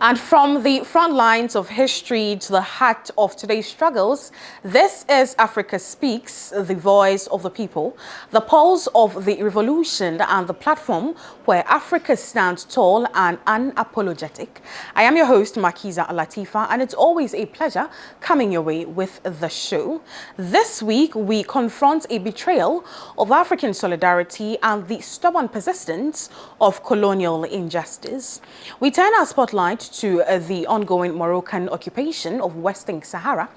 And from the front lines of history to the heart of today's struggles, this is Africa Speaks, the voice of the people, the pulse of the revolution and the platform where Africa stands tall and unapologetic. I am your host, Makiza Latifa, and it's always a pleasure coming your way with the show. This week, we confront a betrayal of African solidarity and the stubborn persistence of colonial injustice. We turn our spotlight to the ongoing Moroccan occupation of Western Sahara,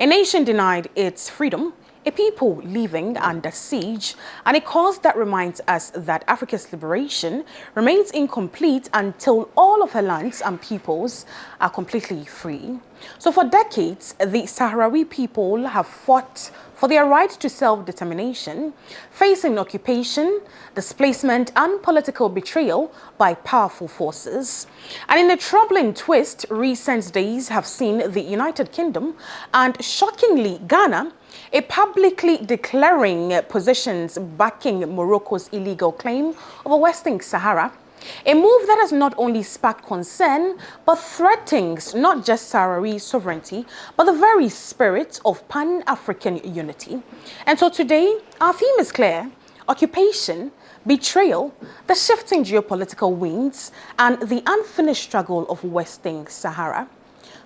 a nation denied its freedom, a people living under siege, and a cause that reminds us that Africa's liberation remains incomplete until all of her lands and peoples are completely free. So for decades, the Sahrawi people have fought for their right to self-determination, facing occupation, displacement, and political betrayal by powerful forces. And in a troubling twist, recent days have seen the United Kingdom and, shockingly, Ghana, publicly declaring positions backing Morocco's illegal claim over Western Sahara. A move that has not only sparked concern, but threatens not just Sahrawi sovereignty, but the very spirit of Pan-African unity. And so today, our theme is clear: occupation, betrayal, the shifting geopolitical winds, and the unfinished struggle of Western Sahara.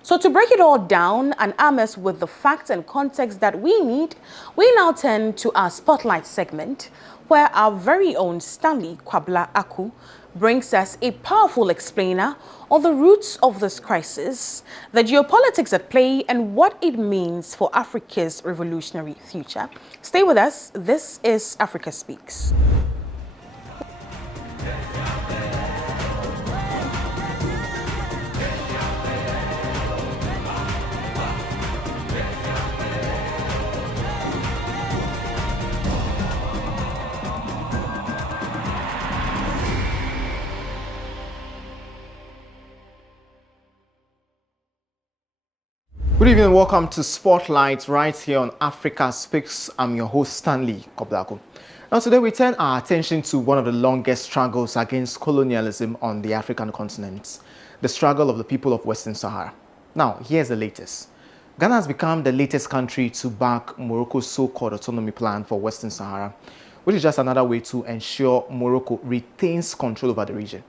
So to break it all down and arm us with the facts and context that we need, we now turn to our spotlight segment, where our very own Stanley Kwabla Aku brings us a powerful explainer on the roots of this crisis, the geopolitics at play, and what it means for Africa's revolutionary future. Stay with us. This is Africa Speaks. Good evening and welcome to Spotlight right here on Africa Speaks. I'm your host, Stanley Koblako. Now today we turn our attention to one of the longest struggles against colonialism on the African continent, the struggle of the people of Western Sahara. Now here's the latest. Ghana has become the latest country to back Morocco's so-called autonomy plan for Western Sahara, which is just another way to ensure Morocco retains control over the region.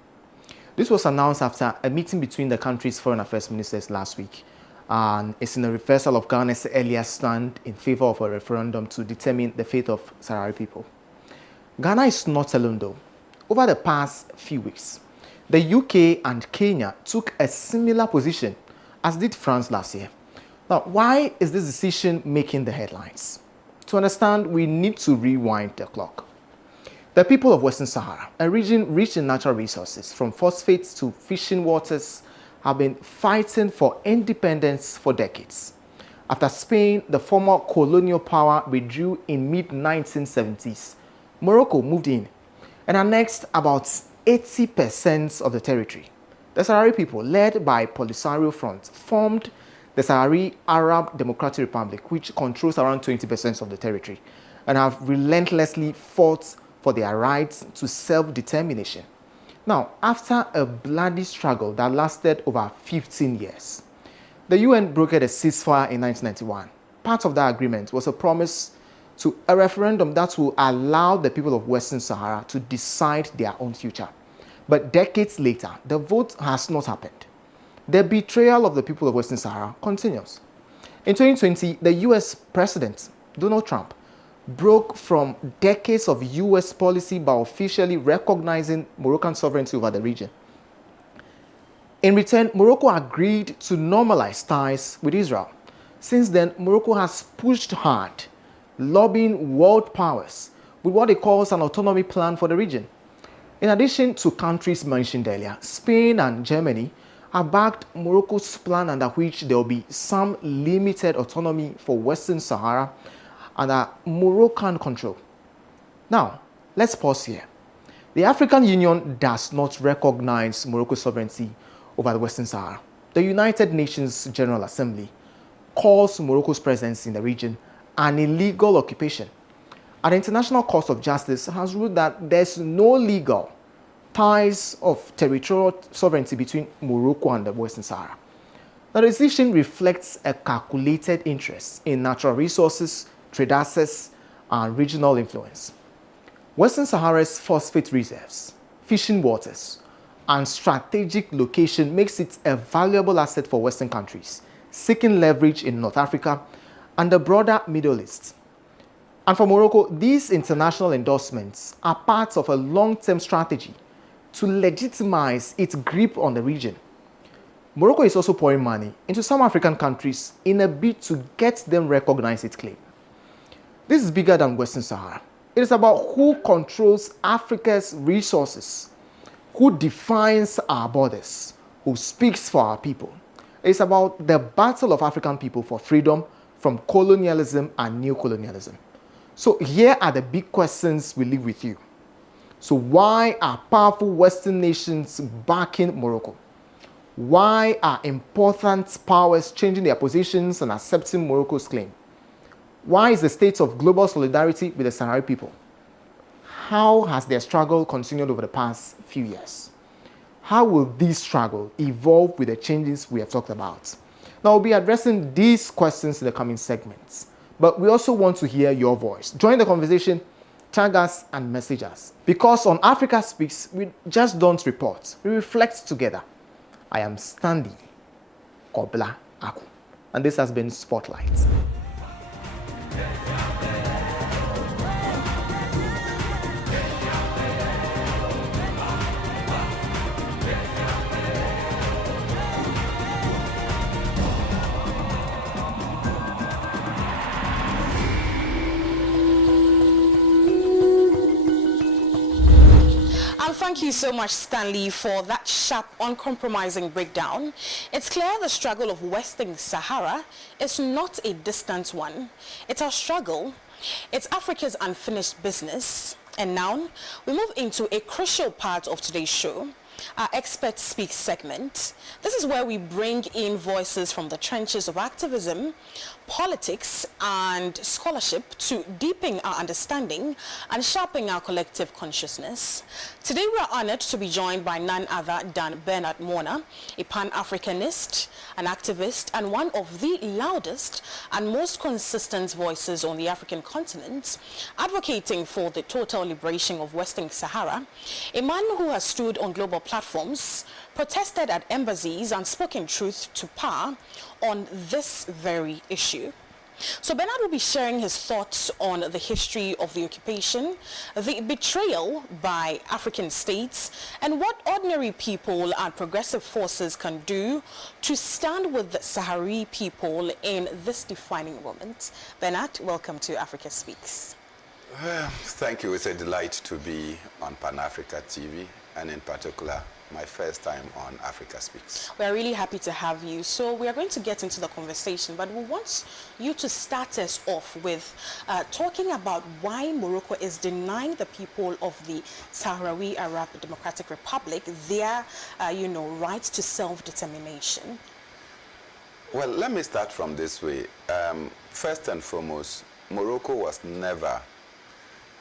This was announced after a meeting between the country's foreign affairs ministers last week. And it's in a reversal of Ghana's earlier stand in favor of a referendum to determine the fate of Sahrawi people. Ghana is not alone though. Over the past few weeks, the UK and Kenya took a similar position, as did France last year. Now, why is this decision making the headlines? To understand, we need to rewind the clock. The people of Western Sahara, a region rich in natural resources, from phosphates to fishing waters, have been fighting for independence for decades. After Spain, the former colonial power, withdrew in mid-1970s, Morocco moved in and annexed about 80% of the territory. The Sahrawi people, led by Polisario Front, formed the Sahrawi Arab Democratic Republic, which controls around 20% of the territory, and have relentlessly fought for their rights to self-determination. Now, after a bloody struggle that lasted over 15 years, the UN brokered a ceasefire in 1991. Part of that agreement was a promise to a referendum that will allow the people of Western Sahara to decide their own future. But decades later, the vote has not happened. The betrayal of the people of Western Sahara continues. In 2020, the US President, Donald Trump, broke from decades of US policy by officially recognizing Moroccan sovereignty over the region. In return, Morocco agreed to normalize ties with Israel. Since then, Morocco has pushed hard, lobbying world powers with what it calls an autonomy plan for the region. In addition to countries mentioned earlier, Spain and Germany have backed Morocco's plan under which there will be some limited autonomy for Western Sahara under Moroccan control. Now, let's pause here. The African Union does not recognize Morocco's sovereignty over the Western Sahara. The United Nations General Assembly calls Morocco's presence in the region an illegal occupation. And the International Court of Justice has ruled that there's no legal ties of territorial sovereignty between Morocco and the Western Sahara. Now, the decision reflects a calculated interest in natural resources, trade access, and regional influence. Western Sahara's phosphate reserves, fishing waters, and strategic location makes it a valuable asset for Western countries seeking leverage in North Africa and the broader Middle East. And for Morocco, these international endorsements are part of a long-term strategy to legitimize its grip on the region. Morocco is also pouring money into some African countries in a bid to get them recognize its claim. This is bigger than Western Sahara. It is about who controls Africa's resources, who defines our borders, who speaks for our people. It's about the battle of African people for freedom from colonialism and neocolonialism. So here are the big questions we leave with you. So why are powerful Western nations backing Morocco? Why are important powers changing their positions and accepting Morocco's claim? Why is the state of global solidarity with the Sahrawi people? How has their struggle continued over the past few years? How will this struggle evolve with the changes we have talked about? Now, we'll be addressing these questions in the coming segments, but we also want to hear your voice. Join the conversation, tag us and message us. Because on Africa Speaks, we just don't report, we reflect together. I am Stanley Kobla Aku, and this has been Spotlight. Thank you so much, Stanley, for that sharp, uncompromising breakdown. It's clear the struggle of Western Sahara is not a distant one. It's our struggle. It's Africa's unfinished business. And now, we move into a crucial part of today's show, our Expert Speak segment. This is where we bring in voices from the trenches of activism, politics, and scholarship to deepen our understanding and sharpen our collective consciousness. Today, we are honored to be joined by none other than Bernard Mornah, a Pan-Africanist, an activist, and one of the loudest and most consistent voices on the African continent, advocating for the total liberation of Western Sahara, a man who has stood on global platforms, protested at embassies, and spoken truth to power on this very issue. So Bernard will be sharing his thoughts on the history of the occupation, the betrayal by African states, and what ordinary people and progressive forces can do to stand with the Sahrawi people in this defining moment. Bernard, welcome to Africa Speaks. Thank you. It's a delight to be on Pan-Africa TV, and in particular, my first time on Africa Speaks. We are really happy to have you. So we are going to get into the conversation, but we want you to start us off with talking about why Morocco is denying the people of the Sahrawi Arab Democratic Republic their, right to self-determination. Well, let me start from this way. First and foremost, Morocco was never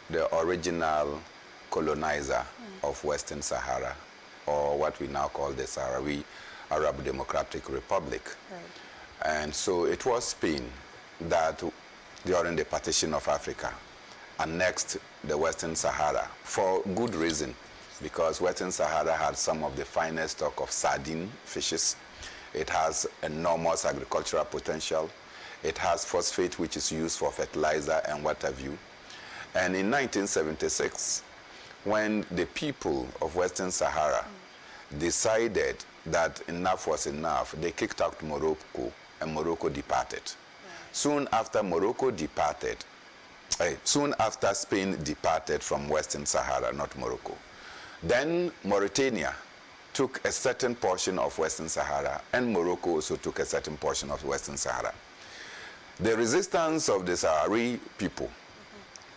the original colonizer of Western Sahara, or what we now call the Sahrawi Arab Democratic Republic. Right. And so it was Spain that, during the partition of Africa, annexed the Western Sahara for good reason, because Western Sahara had some of the finest stock of sardine fishes. It has enormous agricultural potential. It has phosphate, which is used for fertilizer and what have you. And in 1976, when the people of Western Sahara decided that enough was enough, they kicked out Morocco, and Morocco departed. Soon after Morocco departed, soon after Spain departed from Western Sahara, not Morocco, then Mauritania took a certain portion of Western Sahara, and Morocco also took a certain portion of Western Sahara. The resistance of the Sahrawi people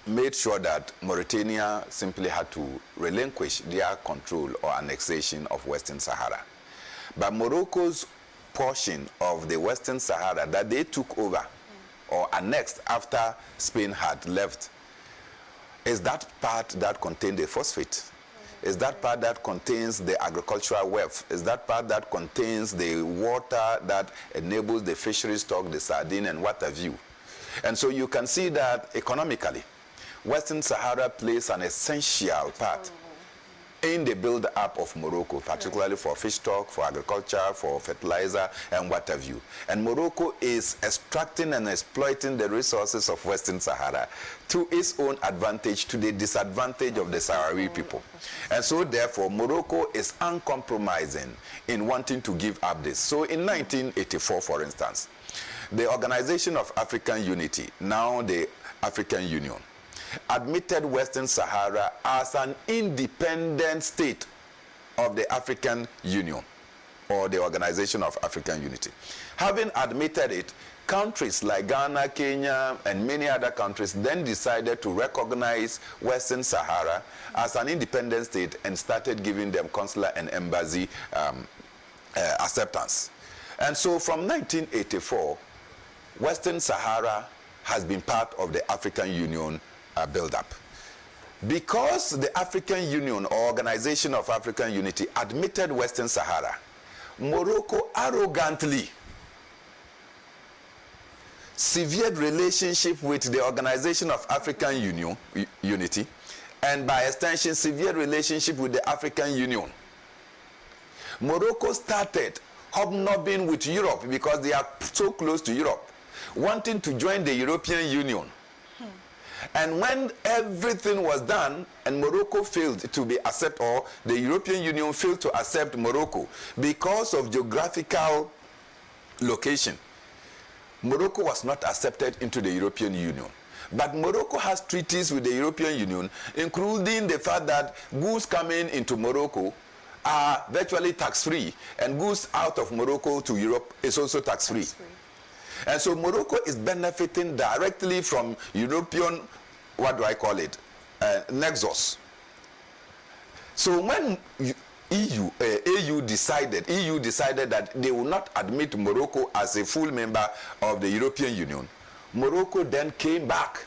made sure that Mauritania simply had to relinquish their control or annexation of Western Sahara. But Morocco's portion of the Western Sahara that they took over or annexed after Spain had left is that part that contained the phosphate. is that part that contains the agricultural wealth, is that part that contains the water that enables the fishery stock, the sardine and what have you. And so you can see that economically, Western Sahara plays an essential part in the build-up of Morocco, particularly for fish stock, for agriculture, for fertilizer, and what have you. And Morocco is extracting and exploiting the resources of Western Sahara to its own advantage, to the disadvantage of the Sahrawi people. And so, therefore, Morocco is uncompromising in wanting to give up this. So, in 1984, for instance, the Organization of African Unity, now the African Union, admitted Western Sahara as an independent state of the African Union or the Organization of African Unity. Having admitted it, countries like Ghana, Kenya, and many other countries then decided to recognize Western Sahara as an independent state and started giving them consular and embassy acceptance. And so from 1984, Western Sahara has been part of the African Union build-up. Because the African Union or Organization of African Unity admitted Western Sahara, Morocco arrogantly severed relationship with the Organization of African Unity, and by extension severed relationship with the African Union. Morocco started hobnobbing with Europe because they are so close to Europe, wanting to join the European Union. And when everything was done and Morocco failed to be accepted, or the European Union failed to accept Morocco because of geographical location, Morocco was not accepted into the European Union. But Morocco has treaties with the European Union, including the fact that goods coming into Morocco are virtually tax-free, and goods out of Morocco to Europe is also tax-free. And so Morocco is benefiting directly from European, what do I call it, nexus. So when AU decided that they will not admit Morocco as a full member of the European Union, Morocco then came back,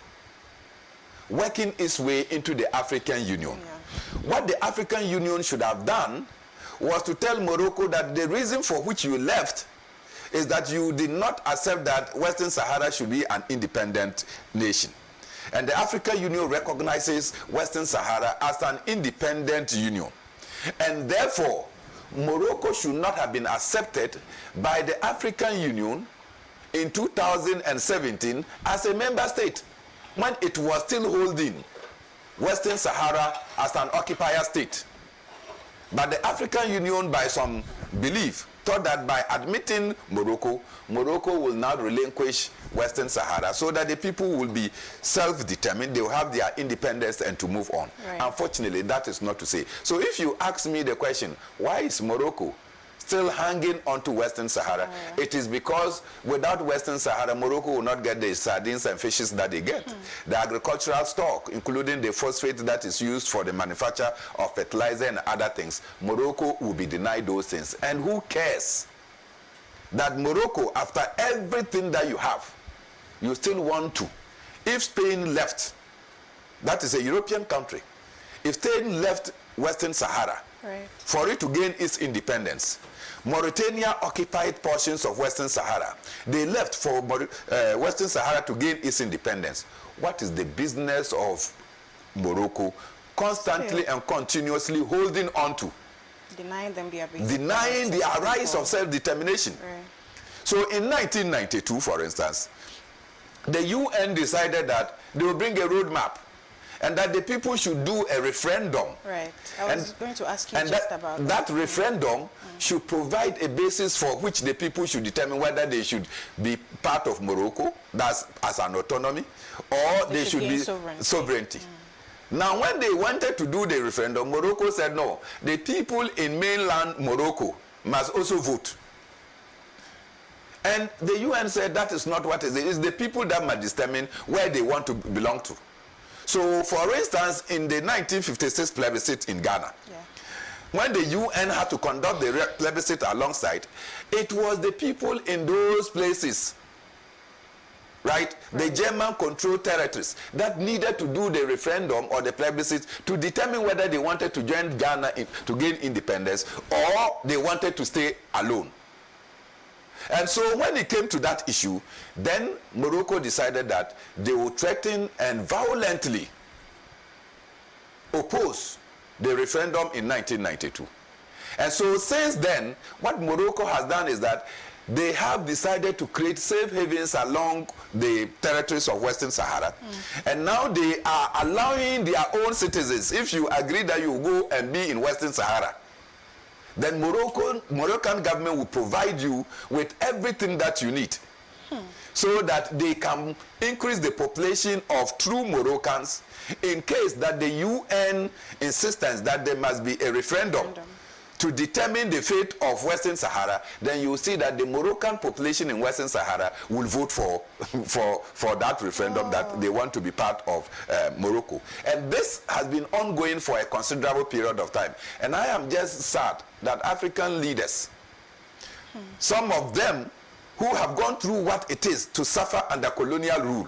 working its way into the African Union. Yeah. What the African Union should have done was to tell Morocco that the reason for which you left is that you did not accept that Western Sahara should be an independent nation. And the African Union recognizes Western Sahara as an independent union. And therefore, Morocco should not have been accepted by the African Union in 2017 as a member state, when it was still holding Western Sahara as an occupier state. But the African Union, by some belief, thought that by admitting Morocco, Morocco will now relinquish Western Sahara so that the people will be self-determined, they will have their independence and to move on. Right. Unfortunately, that is not to say. So if you ask me the question, why is Morocco still hanging on to Western Sahara? It is because without Western Sahara, Morocco will not get the sardines and fishes that they get. The agricultural stock, including the phosphate that is used for the manufacture of fertilizer and other things, Morocco will be denied those things. And who cares that Morocco, after everything that you have, you still want to? If Spain left, that is a European country, if Spain left Western Sahara, right, for it to gain its independence, Mauritania occupied portions of Western Sahara. They left for Western Sahara to gain its independence. What is the business of Morocco constantly and continuously holding on to? Denying them their denying their rights of self-determination. Right. So in 1992, for instance, the UN decided that they will bring a roadmap and that the people should do a referendum. Right. I was going to ask you just about that. That referendum should provide a basis for which the people should determine whether they should be part of Morocco, that's as an autonomy, or they should be sovereignty. Now, when they wanted to do the referendum, Morocco said no. The people in mainland Morocco must also vote. And the UN said that is not what it is. It's the people that must determine where they want to belong to. So, for instance, in the 1956 plebiscite in Ghana, when the UN had to conduct the plebiscite alongside, it was the people in those places right? The German-controlled territories that needed to do the referendum or the plebiscite to determine whether they wanted to join Ghana to gain independence or they wanted to stay alone. And so when it came to that issue, then Morocco decided that they would threaten and violently oppose the referendum in 1992. And so since then, what Morocco has done is that they have decided to create safe havens along the territories of Western Sahara. And now they are allowing their own citizens, if you agree that you go and be in Western Sahara, then Moroccan government will provide you with everything that you need so that they can increase the population of true Moroccans in case that the UN insistence that there must be a referendum to determine the fate of Western Sahara, then you will see that the Moroccan population in Western Sahara will vote for that referendum that they want to be part of Morocco. And this has been ongoing for a considerable period of time. And I am just sad that African leaders, some of them who have gone through what it is to suffer under colonial rule,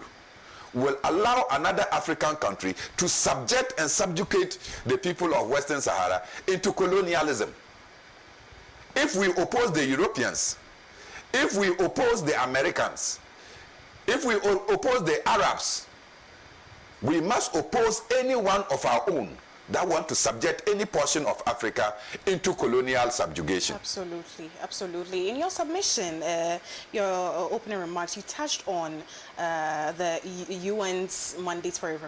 will allow another African country to subject and subjugate the people of Western Sahara into colonialism. If we oppose the Europeans, if we oppose the Americans, if we oppose the Arabs, we must oppose any one of our own that want to subject any portion of Africa into colonial subjugation. Absolutely, absolutely. In your submission, your opening remarks, you touched on the UN's mandates for a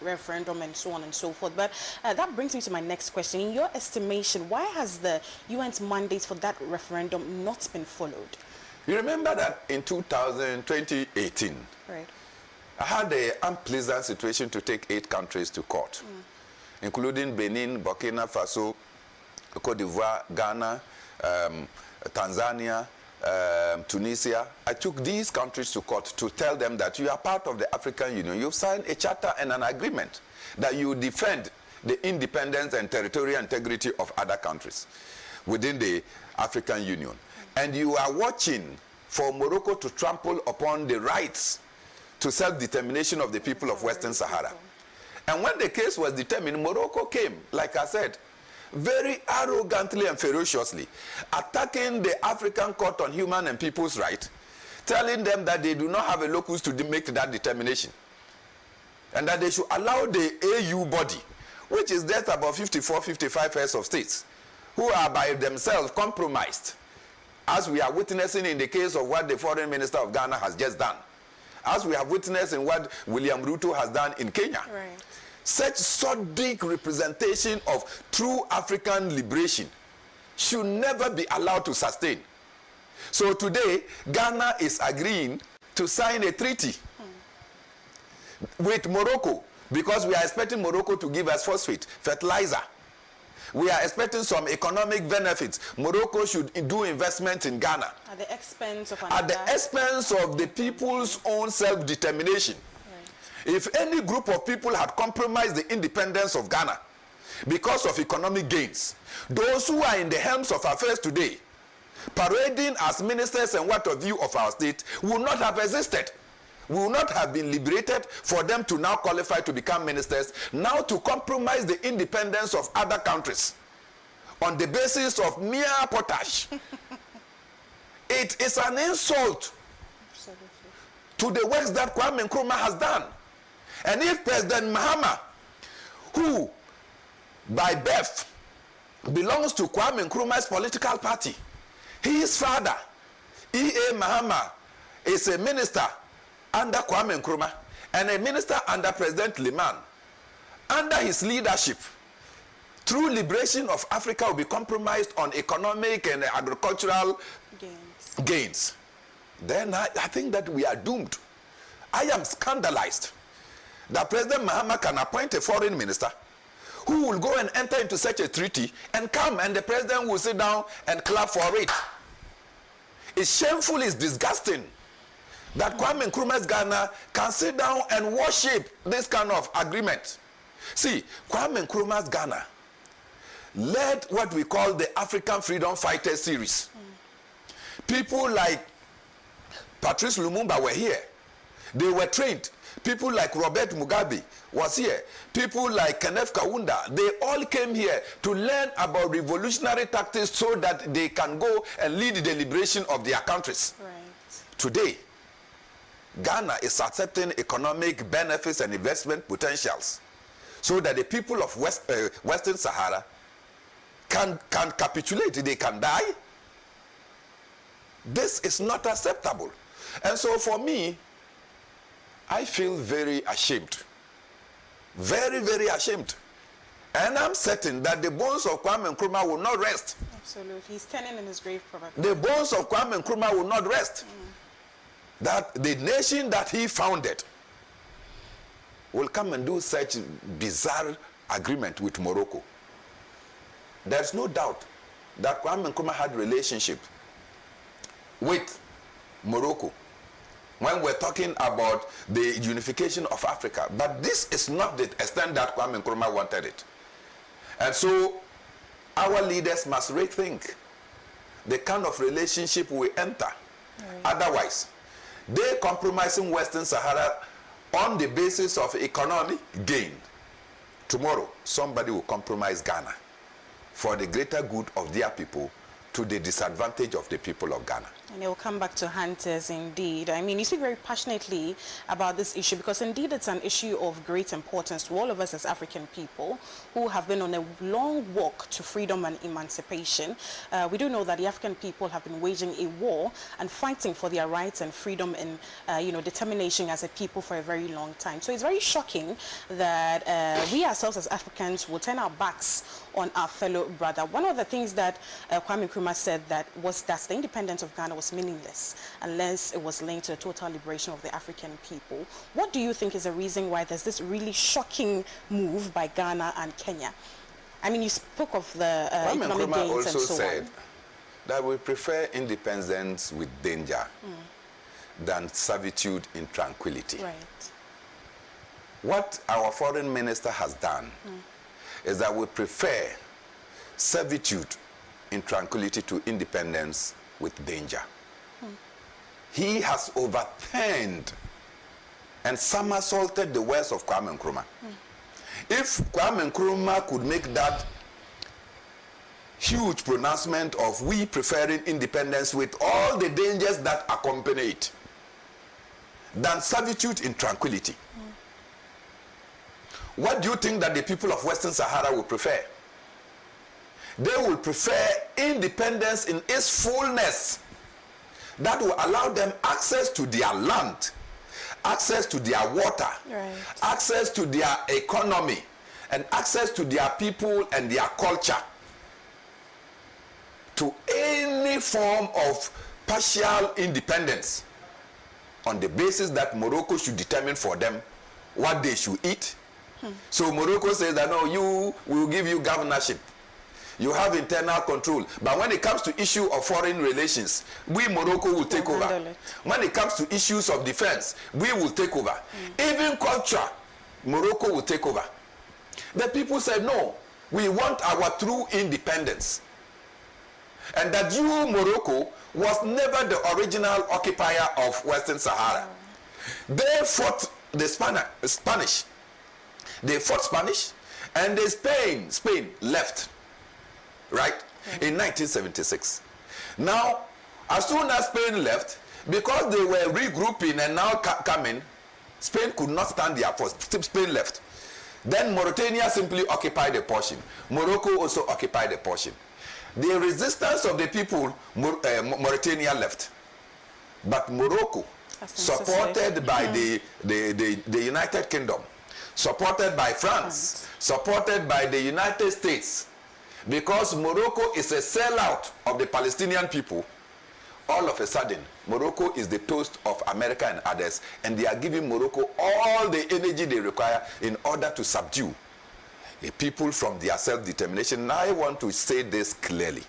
referendum and so on and so forth. But that brings me to my next question. In your estimation, why has the UN's mandates for that referendum not been followed? You remember that in 2018, right, I had the unpleasant situation to take 8 countries to court. Including Benin, Burkina Faso, Cote d'Ivoire, Ghana, Tanzania, Tunisia. I took these countries to court to tell them that you are part of the African Union. You've signed a charter and an agreement that you defend the independence and territorial integrity of other countries within the African Union. And you are watching for Morocco to trample upon the rights to self-determination of the people of Western Sahara. And when the case was determined, Morocco came, like I said, very arrogantly and ferociously, attacking the African Court on Human and People's Rights, telling them that they do not have a locus to make that determination, and that they should allow the AU body, which is just about 54, 55 heads of states, who are by themselves compromised, as we are witnessing in the case of what the Foreign Minister of Ghana has just done, as we have witnessed in what William Ruto has done in Kenya. right. Such sordid representation of true African liberation should never be allowed to sustain. So today, Ghana is agreeing to sign a treaty with Morocco because we are expecting Morocco to give us phosphate, fertilizer. We are expecting some economic benefits. Morocco should do investment in Ghana. At the expense of At the expense of the people's own self-determination. If any group of people had compromised the independence of Ghana because of economic gains, those who are in the helms of affairs today, parading as ministers and what have you of our state, will not have existed. We will not have been liberated for them to now qualify to become ministers, now to compromise the independence of other countries on the basis of mere potash. It is an insult to the works that Kwame Nkrumah has done. And if President Mahama, who by birth belongs to Kwame Nkrumah's political party, his father, E.A. Mahama, is a minister under Kwame Nkrumah and a minister under President Liman, under his leadership, true liberation of Africa will be compromised on economic and agricultural gains. Then I think that we are doomed. I am scandalized that President Mahama can appoint a foreign minister who will go and enter into such a treaty and come and the president will sit down and clap for it. It's shameful, it's disgusting that Kwame Nkrumah's Ghana can sit down and worship this kind of agreement. See, Kwame Nkrumah's Ghana led what we call the African Freedom Fighters series. People like Patrice Lumumba were here. They were trained. People like Robert Mugabe was here. People like Kenneth Kaunda, they all came here to learn about revolutionary tactics so that they can go and lead the liberation of their countries. Right. Today, Ghana is accepting economic benefits and investment potentials so that the people of Western Sahara can capitulate, they can die. This is not acceptable. And so for me, I feel very ashamed. Very, very ashamed. And I'm certain that the bones of Kwame Nkrumah will not rest. Absolutely. He's turning in his grave probably. The bones of Kwame Nkrumah will not rest. That the nation that he founded will come and do such bizarre agreement with Morocco. There's no doubt that Kwame Nkrumah had relationship with Morocco when we're talking about the unification of Africa. But this is not the extent that Kwame Nkrumah wanted it. And so our leaders must rethink the kind of relationship we enter. Right. Otherwise, they compromising Western Sahara on the basis of economic gain. Tomorrow, somebody will compromise Ghana for the greater good of their people to the disadvantage of the people of Ghana. And it will come back to hunters indeed. I mean, you speak very passionately about this issue because indeed it's an issue of great importance to all of us as African people who have been on a long walk to freedom and emancipation. We do know that the African people have been waging a war and fighting for their rights and freedom and determination as a people for a very long time. So it's very shocking that we ourselves as Africans will turn our backs on our fellow brother. One of the things that Kwame Nkrumah said was that the independence of Ghana was meaningless unless it was linked to the total liberation of the African people. What do you think is the reason why there's this really shocking move by Ghana and Kenya? I mean, you spoke of the economic gains and so on. also said that we prefer independence with danger than servitude in tranquility. Right. What our foreign minister has done is that we prefer servitude in tranquility to independence with danger. He has overturned and somersaulted the words of Kwame Nkrumah. If Kwame Nkrumah could make that huge pronouncement of we preferring independence with all the dangers that accompany it, than servitude in tranquility, what do you think that the people of Western Sahara will prefer? They will prefer independence in its fullness that will allow them access to their land, access to their water, right, access to their economy, and access to their people and their culture, to any form of partial independence on the basis that Morocco should determine for them what they should eat. So Morocco says that no, we will give you governorship. You have internal control. But when it comes to issue of foreign relations, we Morocco will take over. When it comes to issues of defense, we will take over. Even culture, Morocco will take over. The people said, no, we want our true independence. And that you, Morocco, was never the original occupier of Western Sahara. They fought the Spanish. They fought Spanish, and the Spain left, right, in 1976. Now, as soon as Spain left, because they were regrouping and now coming, Spain could not stand their force. Spain left. Then Mauritania simply occupied a portion. Morocco also occupied a portion. The resistance of the people, Mauritania left. But Morocco, supported by the United Kingdom, supported by France, supported by the United States, because Morocco is a sellout of the Palestinian people, all of a sudden, Morocco is the toast of America and others, and they are giving Morocco all the energy they require in order to subdue the people from their self-determination. And I want to say this clearly,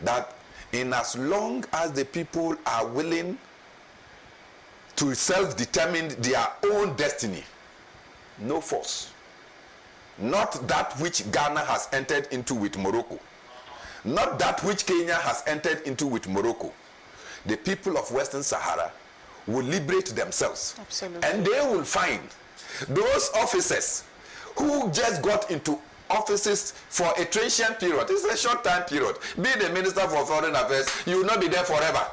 that in as long as the people are willing to self-determine their own destiny, no force, not that which Ghana has entered into with Morocco, not that which Kenya has entered into with Morocco, the people of Western Sahara will liberate themselves. Absolutely. And they will find those officers who just got into offices for a transient period. It's a short time period. Be the Minister for Foreign Affairs, you will not be there forever.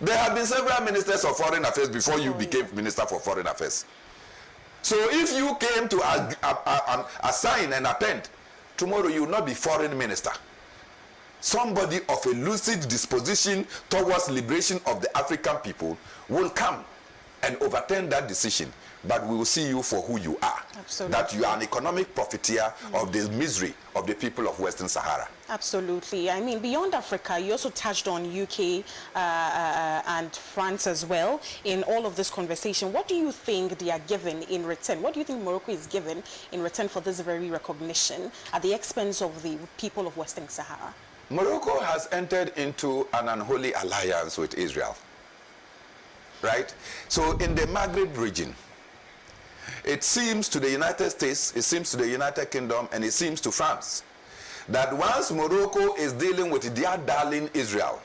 There have been several ministers of foreign affairs before you became Minister for Foreign Affairs. So if you came to assign and append, tomorrow you will not be foreign minister. Somebody of a lucid disposition towards liberation of the African people will come and overturn that decision. But we will see you for who you are. Absolutely. That you are an economic profiteer of the misery of the people of Western Sahara. Absolutely. I mean, beyond Africa, you also touched on UK and France as well in all of this conversation. What do you think they are given in return? What do you think Morocco is given in return for this very recognition at the expense of the people of Western Sahara? Morocco has entered into an unholy alliance with Israel. Right? So in the Maghreb region, it seems to the United States, it seems to the United Kingdom, and it seems to France that once Morocco is dealing with their darling Israel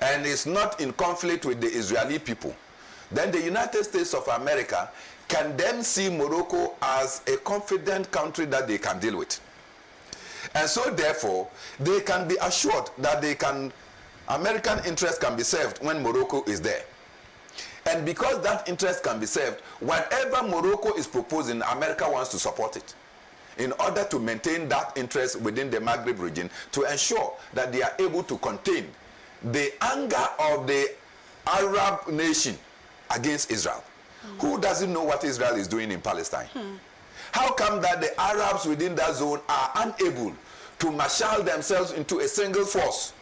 and is not in conflict with the Israeli people, then the United States of America can then see Morocco as a confident country that they can deal with. And so therefore, they can be assured that American interest can be served when Morocco is there. And because that interest can be served, whatever Morocco is proposing, America wants to support it in order to maintain that interest within the Maghreb region, to ensure that they are able to contain the anger of the Arab nation against Israel. Who doesn't know what Israel is doing in Palestine? How come that the Arabs within that zone are unable to marshal themselves into a single force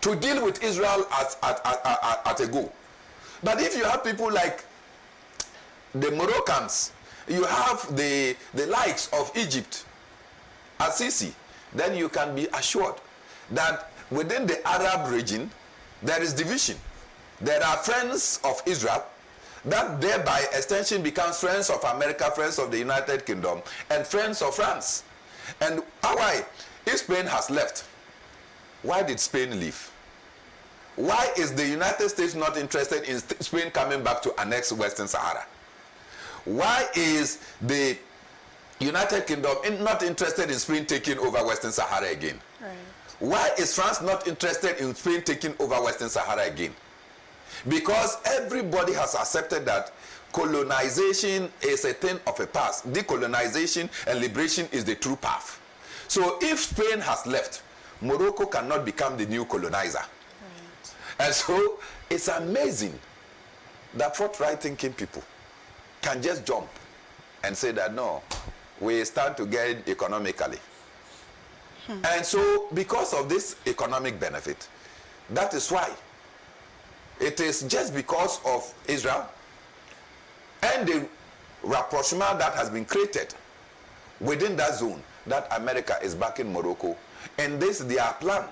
to deal with Israel at a go? But if you have people like the Moroccans, you have the likes of Egypt, Assisi, then you can be assured that within the Arab region, there is division. There are friends of Israel, that thereby extension becomes friends of America, friends of the United Kingdom, and friends of France. And why? If Spain has left, why did Spain leave? Why is the United States not interested in Spain coming back to annex Western Sahara? Why is the United Kingdom not interested in Spain taking over Western Sahara again? Right. Why is France not interested in Spain taking over Western Sahara again? Because everybody has accepted that colonization is a thing of a past. Decolonization and liberation is the true path. So if Spain has left, Morocco cannot become the new colonizer. And so it's amazing that forthright thinking people can just jump and say that no, we stand to gain economically. And so because of this economic benefit, that is why it is just because of Israel and the rapprochement that has been created within that zone that America is backing Morocco. And this is their plan,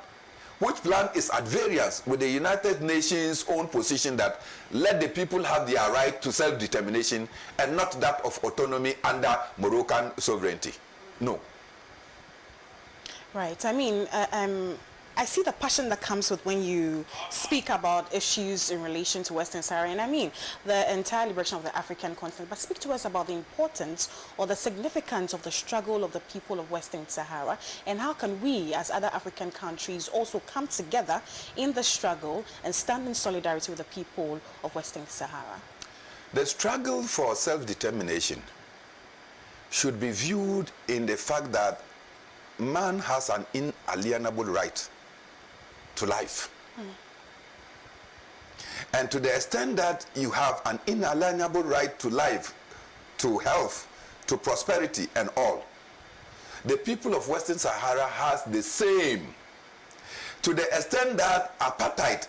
which plan is at variance with the United Nations' own position that let the people have their right to self-determination and not that of autonomy under Moroccan sovereignty. No. Right. I mean, I see the passion that comes with when you speak about issues in relation to Western Sahara, and I mean the entire liberation of the African continent. But speak to us about the importance or the significance of the struggle of the people of Western Sahara, and how can we, as other African countries, also come together in the struggle and stand in solidarity with the people of Western Sahara? The struggle for self-determination should be viewed in the fact that man has an inalienable right to life. And to the extent that you have an inalienable right to life, to health, to prosperity and all, the people of Western Sahara has the same. To the extent that apartheid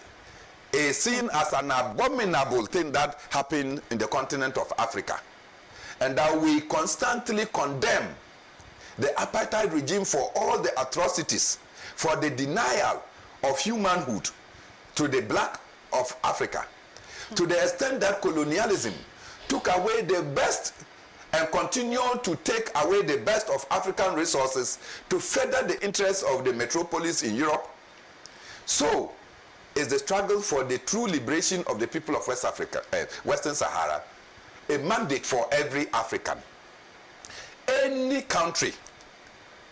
is seen as an abominable thing that happened in the continent of Africa, and that we constantly condemn the apartheid regime for all the atrocities, for the denial of humanhood to the black of Africa, to the extent that colonialism took away the best and continued to take away the best of African resources to further the interests of the metropolis in Europe. So is the struggle for the true liberation of the people of West Africa, Western Sahara, a mandate for every African. Any country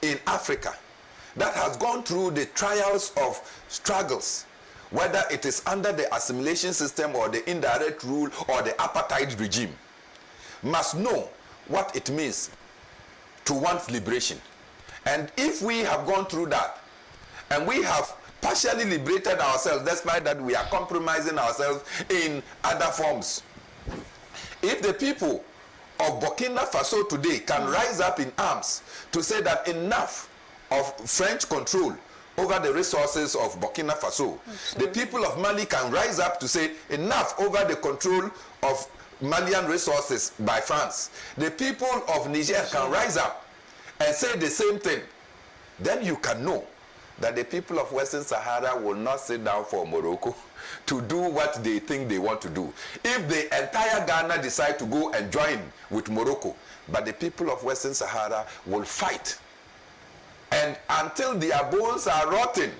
in Africa that has gone through the trials of struggles, whether it is under the assimilation system or the indirect rule or the apartheid regime, must know what it means to want liberation. And if we have gone through that, and we have partially liberated ourselves, despite that we are compromising ourselves in other forms. If the people of Burkina Faso today can rise up in arms to say that enough of French control over the resources of Burkina Faso, the people of Mali can rise up to say enough over the control of Malian resources by France, the people of Niger can rise up and say the same thing, then you can know that the people of Western Sahara will not sit down for Morocco to do what they think they want to do. If the entire Ghana decide to go and join with Morocco, but the people of Western Sahara will fight. And until their bones are rotten,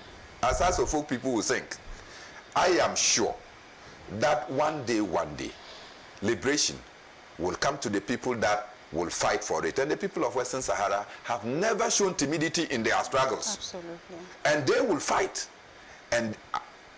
as Asofo people will think, I am sure that one day, liberation will come to the people that will fight for it. And the people of Western Sahara have never shown timidity in their struggles. Absolutely. And they will fight. And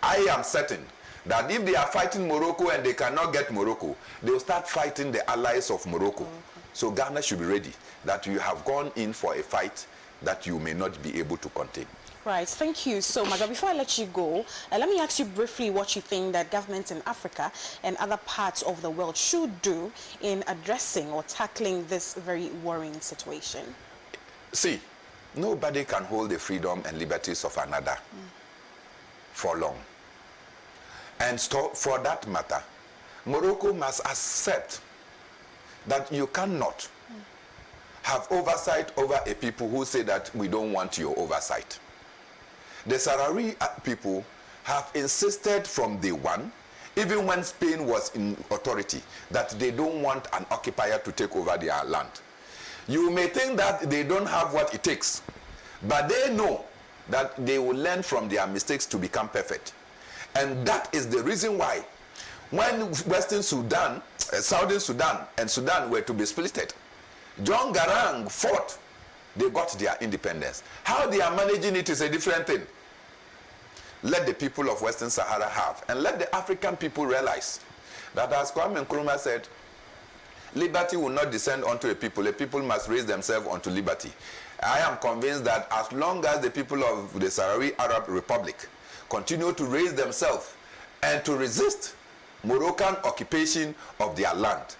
I am certain that if they are fighting Morocco and they cannot get Morocco, they will start fighting the allies of Morocco. So Ghana should be ready that you have gone in for a fight that you may not be able to contain. Right, thank you so much. But before I let you go, let me ask you briefly what you think that governments in Africa and other parts of the world should do in addressing or tackling this very worrying situation. See, nobody can hold the freedom and liberties of another for long. And for that matter, Morocco must accept that you cannot have oversight over a people who say that we don't want your oversight. The Sahrawi people have insisted from day one, even when Spain was in authority, that they don't want an occupier to take over their land. You may think that they don't have what it takes, but they know that they will learn from their mistakes to become perfect. And that is the reason why when Western Sudan, Southern Sudan and Sudan were to be splitted, John Garang fought, they got their independence. How they are managing it is a different thing. Let the people of Western Sahara have, and let the African people realize that, as Kwame Nkrumah said, liberty will not descend onto a people must raise themselves onto liberty. I am convinced that as long as the people of the Sahrawi Arab Republic continue to raise themselves and to resist Moroccan occupation of their land,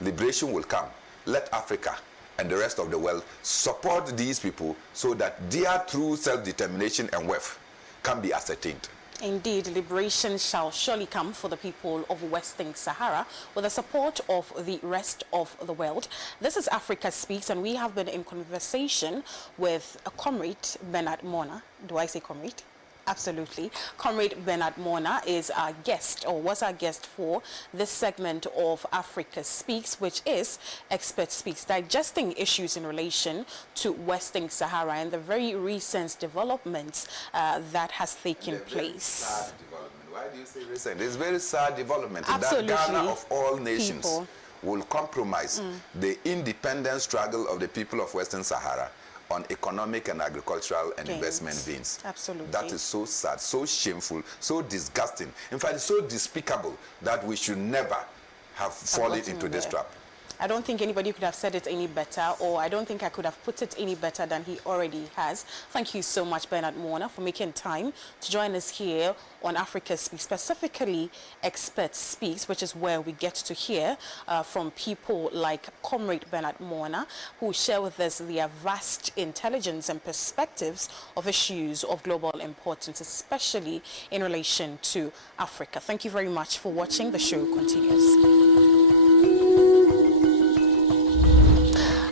liberation will come. Let Africa and the rest of the world support these people so that their true self-determination and worth can be ascertained. Indeed, liberation shall surely come for the people of Western Sahara with the support of the rest of the world. This is Africa Speaks, and we have been in conversation with a comrade, Bernard Mornah. Do I say comrade? Absolutely. Comrade Bernard Mornah is our guest, or was our guest for this segment of Africa Speaks, which is Expert Speaks, digesting issues in relation to Western Sahara and the very recent developments that has taken place. Sad development. Why do you say recent? It's very sad development. Absolutely. That Ghana of all nations will compromise the independent struggle of the people of Western Sahara on economic and agricultural and investment gains. Absolutely. That is so sad, so shameful, so disgusting. In fact, it's so despicable that we should never have fallen into this trap. I don't think anybody could have said it any better, or I don't think I could have put it any better than he already has. Thank you so much, Bernard Mornah, for making time to join us here on Africa Speaks, specifically Expert Speaks, which is where we get to hear from people like Comrade Bernard Mornah, who share with us their vast intelligence and perspectives of issues of global importance, especially in relation to Africa. Thank you very much for watching. The show continues.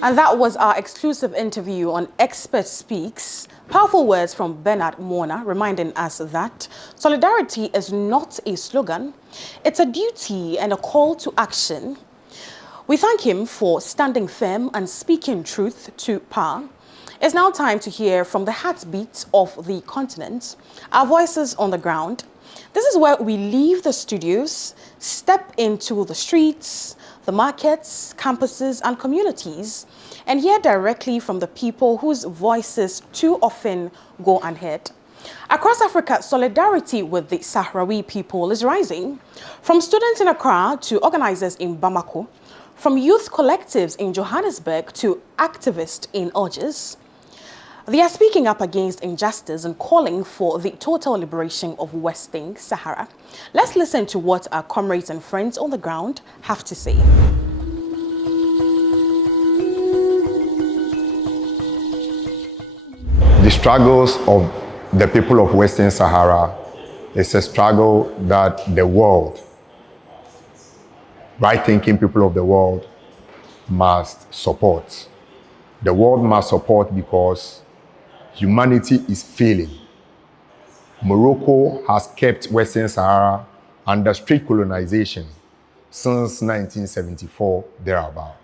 And that was our exclusive interview on Expert Speaks. Powerful words from Bernard Mornah reminding us that solidarity is not a slogan, it's a duty and a call to action. We thank him for standing firm and speaking truth to power. It's now time to hear from the heartbeat of the continent, our voices on the ground. This is where we leave the studios, step into the streets, the markets, campuses, and communities, and hear directly from the people whose voices too often go unheard. Across Africa, solidarity with the Sahrawi people is rising. From students in Accra to organizers in Bamako, from youth collectives in Johannesburg to activists in Algiers, they are speaking up against injustice and calling for the total liberation of Western Sahara. Let's listen to what our comrades and friends on the ground have to say. The struggles of the people of Western Sahara is a struggle that the world, right-thinking people of the world, must support. The world must support because humanity is failing. Morocco has kept Western Sahara under strict colonization since 1974, thereabout.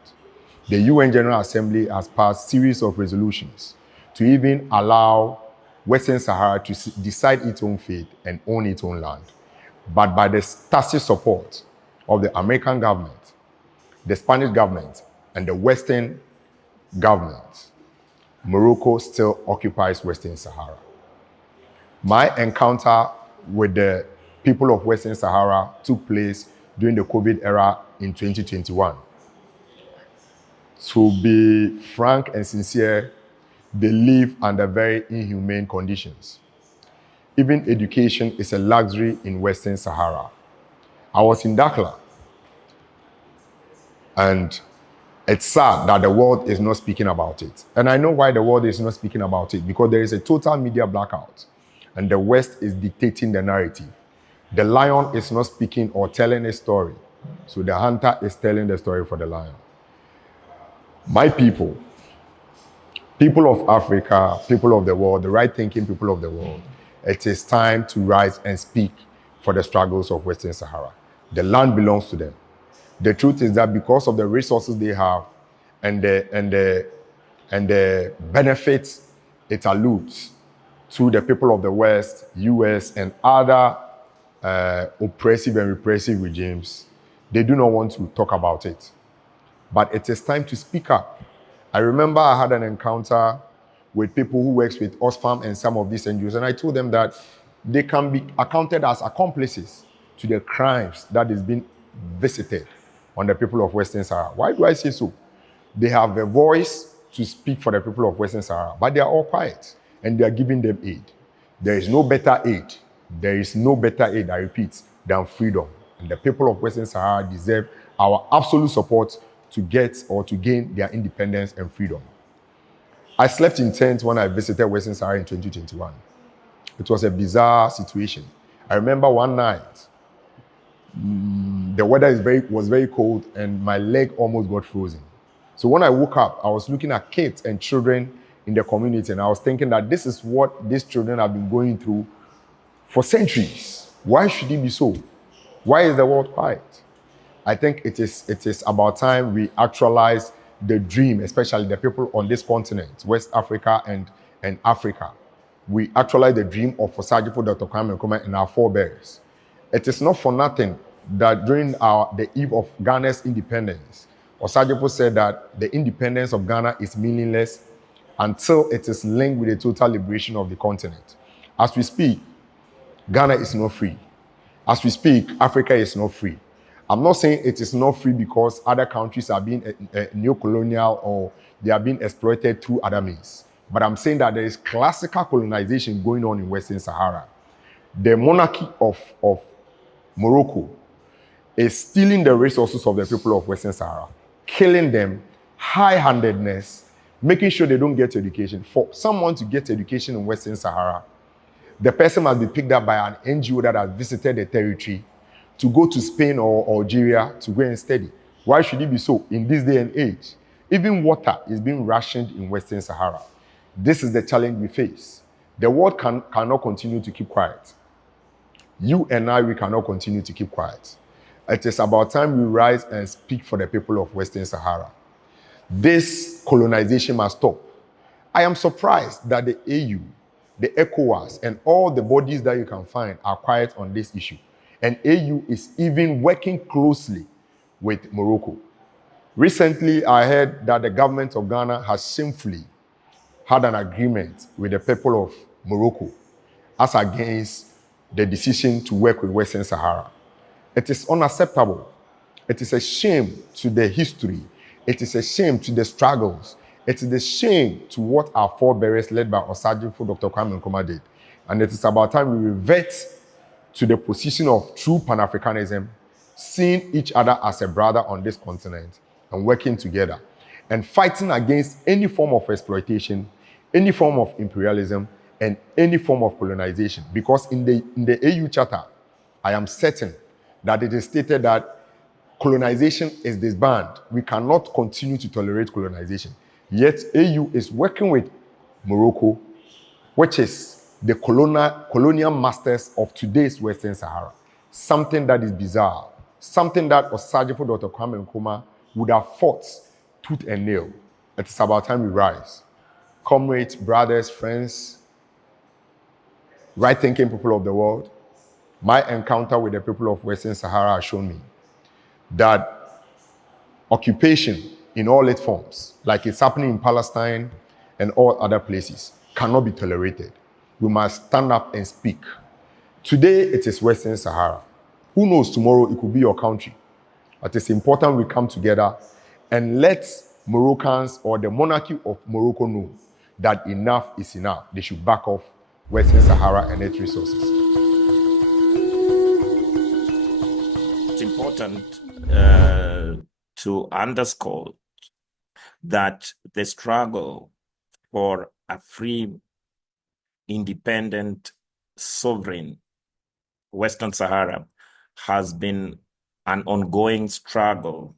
The UN General Assembly has passed a series of resolutions to even allow Western Sahara to decide its own fate and own its own land. But by the tacit support of the American government, the Spanish government, and the Western government, Morocco still occupies Western Sahara. My encounter with the people of Western Sahara took place during the COVID era in 2021. To be frank and sincere, they live under very inhumane conditions. Even education is a luxury in Western Sahara. I was in Dakar, and it's sad that the world is not speaking about it. And I know why the world is not speaking about it, because there is a total media blackout, and the West is dictating the narrative. The lion is not speaking or telling a story, so the hunter is telling the story for the lion. My people, people of Africa, people of the world, the right-thinking people of the world, it is time to rise and speak for the struggles of Western Sahara. The land belongs to them. The truth is that because of the resources they have and the benefits it alludes to the people of the West, US, and other oppressive and repressive regimes, they do not want to talk about it. But it is time to speak up. I remember I had an encounter with people who works with Oxfam and some of these NGOs, and I told them that they can be accounted as accomplices to the crimes that is being visited on the people of Western Sahara. Why do I say so? They have a voice to speak for the people of Western Sahara, but they are all quiet, and they are giving them aid. There is no better aid. There is no better aid, I repeat, than freedom. And the people of Western Sahara deserve our absolute support to get or to gain their independence and freedom. I slept in tents when I visited Western Sahara in 2021. It was a bizarre situation. I remember one night, the weather was very cold and my leg almost got frozen. So when I woke up, I was looking at kids and children in the community, and I was thinking that this is what these children have been going through for centuries. Why should it be so? Why is the world quiet? I think it is about time we actualize the dream, especially the people on this continent, West Africa and Africa. We actualize the dream of Osagyefo Dr. Kwame Nkrumah and our forebears. It is not for nothing that during the eve of Ghana's independence, Osagyefo said that the independence of Ghana is meaningless until it is linked with the total liberation of the continent. As we speak, Ghana is not free. As we speak, Africa is not free. I'm not saying it is not free because other countries are being neo-colonial or they are being exploited through other means. But I'm saying that there is classical colonization going on in Western Sahara. The monarchy of Morocco is stealing the resources of the people of Western Sahara, killing them, high-handedness, making sure they don't get education. For someone to get education in Western Sahara, the person must be picked up by an NGO that has visited the territory to go to Spain or Algeria to go and study. Why should it be so in this day and age? Even water is being rationed in Western Sahara. This is the challenge we face. The world cannot continue to keep quiet. You and I, we cannot continue to keep quiet. It is about time we rise and speak for the people of Western Sahara. This colonization must stop. I am surprised that the AU the ECOWAS, and all the bodies that you can find are quiet on this issue. And AU is even working closely with Morocco. Recently, I heard that the government of Ghana has shamefully had an agreement with the people of Morocco as against the decision to work with Western Sahara. It is unacceptable. It is a shame to the history. It is a shame to the struggles. It is a shame to what our forebears led by Osajifo Dr. Kwame Nkrumah did. And it is about time we revert to the position of true Pan-Africanism, seeing each other as a brother on this continent and working together and fighting against any form of exploitation, any form of imperialism, and any form of colonization. Because in the AU Charter, I am certain that it is stated that colonization is disbanded. We cannot continue to tolerate colonization. Yet AU is working with Morocco, which is the colonial masters of today's Western Sahara. Something that is bizarre. Something that Osajifo Dr. Kwame Nkrumah would have fought tooth and nail. It is about time we rise. Comrades, brothers, friends, right-thinking people of the world, my encounter with the people of Western Sahara has shown me that occupation in all its forms, like it's happening in Palestine and all other places, cannot be tolerated. We must stand up and speak. Today, it is Western Sahara. Who knows, tomorrow it could be your country. But it's important we come together and let Moroccans or the monarchy of Morocco know that enough is enough. They should back off Western Sahara and its resources. It's important to underscore that the struggle for a free, independent, sovereign Western Sahara has been an ongoing struggle,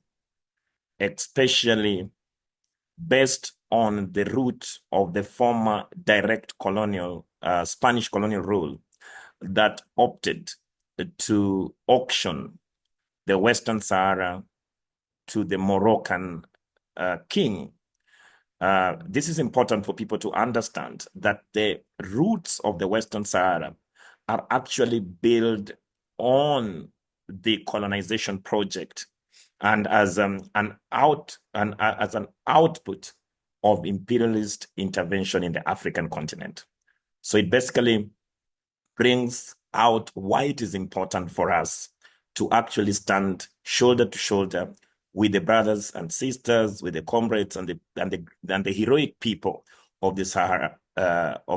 especially based on the root of the former direct colonial, Spanish colonial rule that opted to auction the Western Sahara to the Moroccan king. This is important for people to understand that the roots of the Western Sahara are actually built on the colonization project and as an output of imperialist intervention in the African continent. So it basically brings out why it is important for us to actually stand shoulder to shoulder with the brothers and sisters, with the comrades and the heroic people of the Sahara, the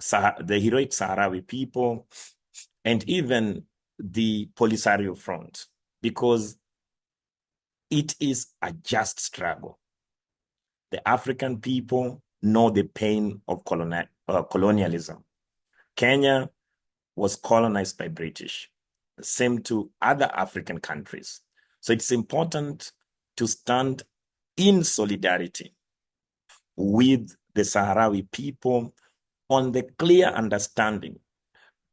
heroic Sahrawi people, and even the Polisario Front, because it is a just struggle. The African people know the pain of colonialism. Kenya was colonized by British, same to other African countries. So it's important to stand in solidarity with the Sahrawi people on the clear understanding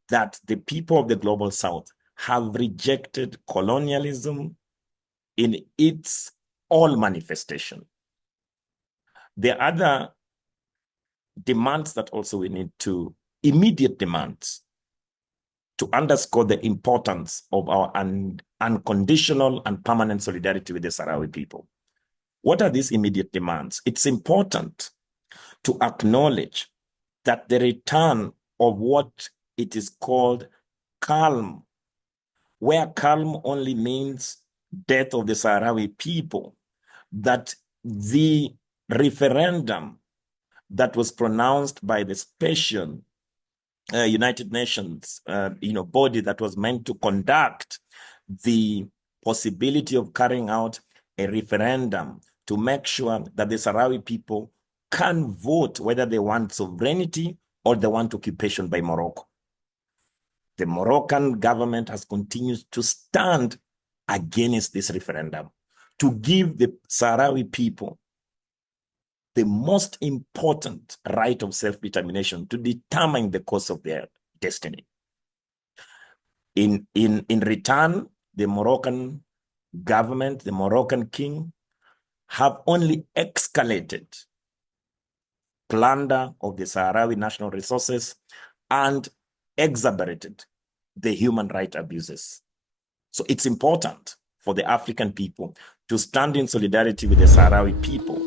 that the people of the Global South have rejected colonialism in its all manifestation. The other demands that also we need to, immediate demands, to underscore the importance of our unconditional and permanent solidarity with the Sahrawi people. What are these immediate demands? It's important to acknowledge that the return of what it is called calm, where calm only means death of the Sahrawi people, that the referendum that was pronounced by the special United Nations body that was meant to conduct the possibility of carrying out a referendum to make sure that the Sahrawi people can vote whether they want sovereignty or they want occupation by Morocco. The Moroccan government has continued to stand against this referendum, to give the Sahrawi people the most important right of self-determination to determine the course of their destiny. In return, the Moroccan government, the Moroccan king, have only escalated plunder of the Sahrawi national resources, and exacerbated the human rights abuses. So it's important for the African people to stand in solidarity with the Sahrawi people.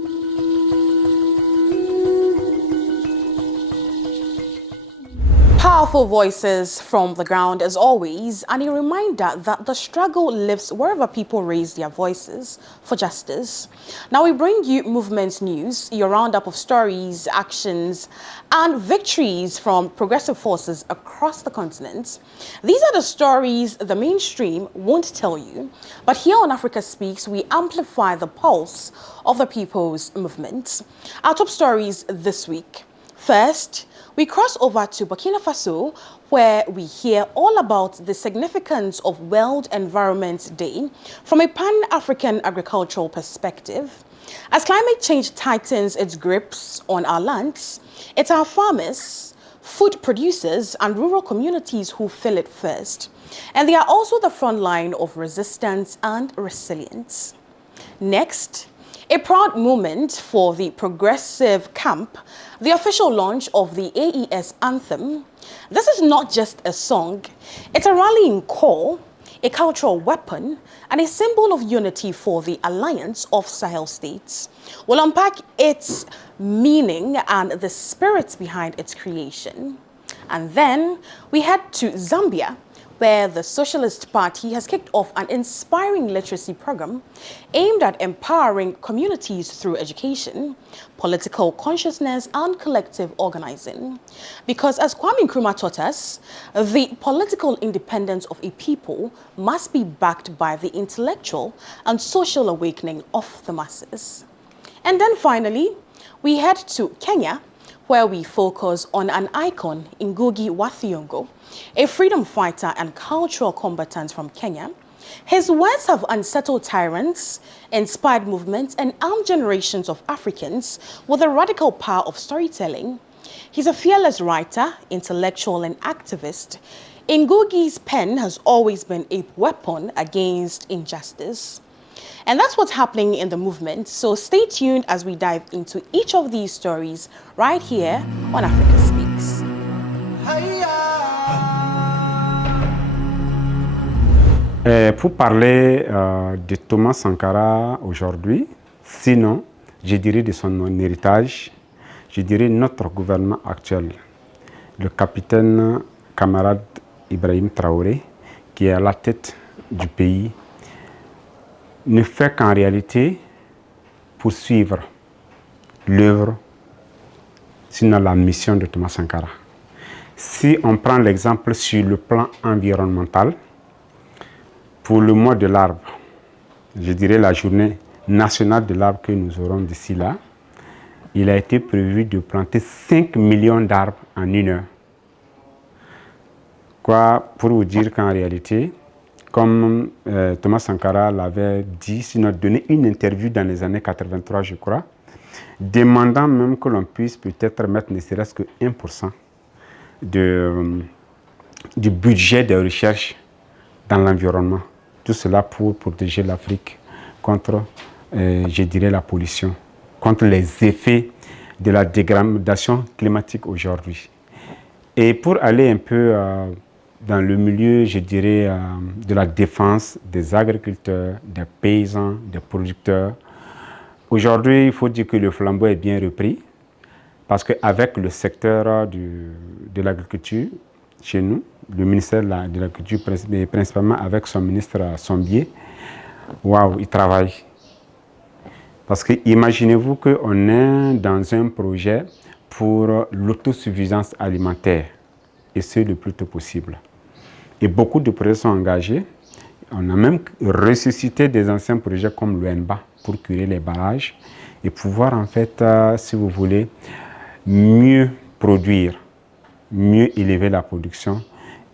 Powerful voices from the ground as always, and a reminder that the struggle lives wherever people raise their voices for justice. Now we bring you movement news, your roundup of stories, actions, and victories from progressive forces across the continent. These are the stories the mainstream won't tell you, but here on Africa Speaks, we amplify the pulse of the people's movement. Our top stories this week. First, we cross over to Burkina Faso, where we hear all about the significance of World Environment Day from a pan-African agricultural perspective. As climate change tightens its grips on our lands, it's our farmers, food producers, and rural communities who feel it first. And they are also the front line of resistance and resilience. Next, a proud moment for the progressive camp, the official launch of the AES anthem. This is not just a song, it's a rallying call, a cultural weapon, and a symbol of unity for the Alliance of Sahel States. We'll unpack its meaning and the spirit behind its creation. And then we head to Zambia, where the Socialist Party has kicked off an inspiring literacy program aimed at empowering communities through education, political consciousness, and collective organizing. Because as Kwame Nkrumah taught us, the political independence of a people must be backed by the intellectual and social awakening of the masses. And then finally, we head to Kenya, where we focus on an icon, Ngũgĩ wa Thiong'o, a freedom fighter and cultural combatant from Kenya. His words have unsettled tyrants, inspired movements, and armed generations of Africans with the radical power of storytelling. He's a fearless writer, intellectual, and activist. Ngũgĩ's pen has always been a weapon against injustice. And that's what's happening in the movement. So stay tuned as we dive into each of these stories right here on Africa Speaks. Pour parler de Thomas Sankara aujourd'hui, sinon, je dirais de son héritage, je dirais notre gouvernement actuel, le capitaine camarade Ibrahim Traoré, qui est à la tête du pays, ne fait qu'en réalité poursuivre l'œuvre, sinon la mission de Thomas Sankara. Si on prend l'exemple sur le plan environnemental, pour le mois de l'arbre, je dirais la journée nationale de l'arbre que nous aurons d'ici là, il a été prévu de planter 5 millions d'arbres en 1 heure. Quoi, pour vous dire qu'en réalité, comme Thomas Sankara l'avait dit, sinon donné une interview dans les années 83, je crois, demandant même que l'on puisse peut-être mettre ne serait-ce que 1% du budget de recherche dans l'environnement. Tout cela pour protéger l'Afrique contre, je dirais, la pollution, contre les effets de la dégradation climatique aujourd'hui. Et pour aller un peu dans le milieu, je dirais, de la défense des agriculteurs, des paysans, des producteurs. Aujourd'hui, il faut dire que le flambeau est bien repris parce qu'avec le secteur de l'agriculture, chez nous, le ministère de l'Agriculture, principalement avec son ministre Sombier, waouh, il travaille. Parce que imaginez-vous qu'on est dans un projet pour l'autosuffisance alimentaire, et ce le plus tôt possible. Et beaucoup de projets sont engagés. On a même ressuscité des anciens projets comme l'ONBA pour curer les barrages et pouvoir en fait, si vous voulez, mieux produire, mieux élever la production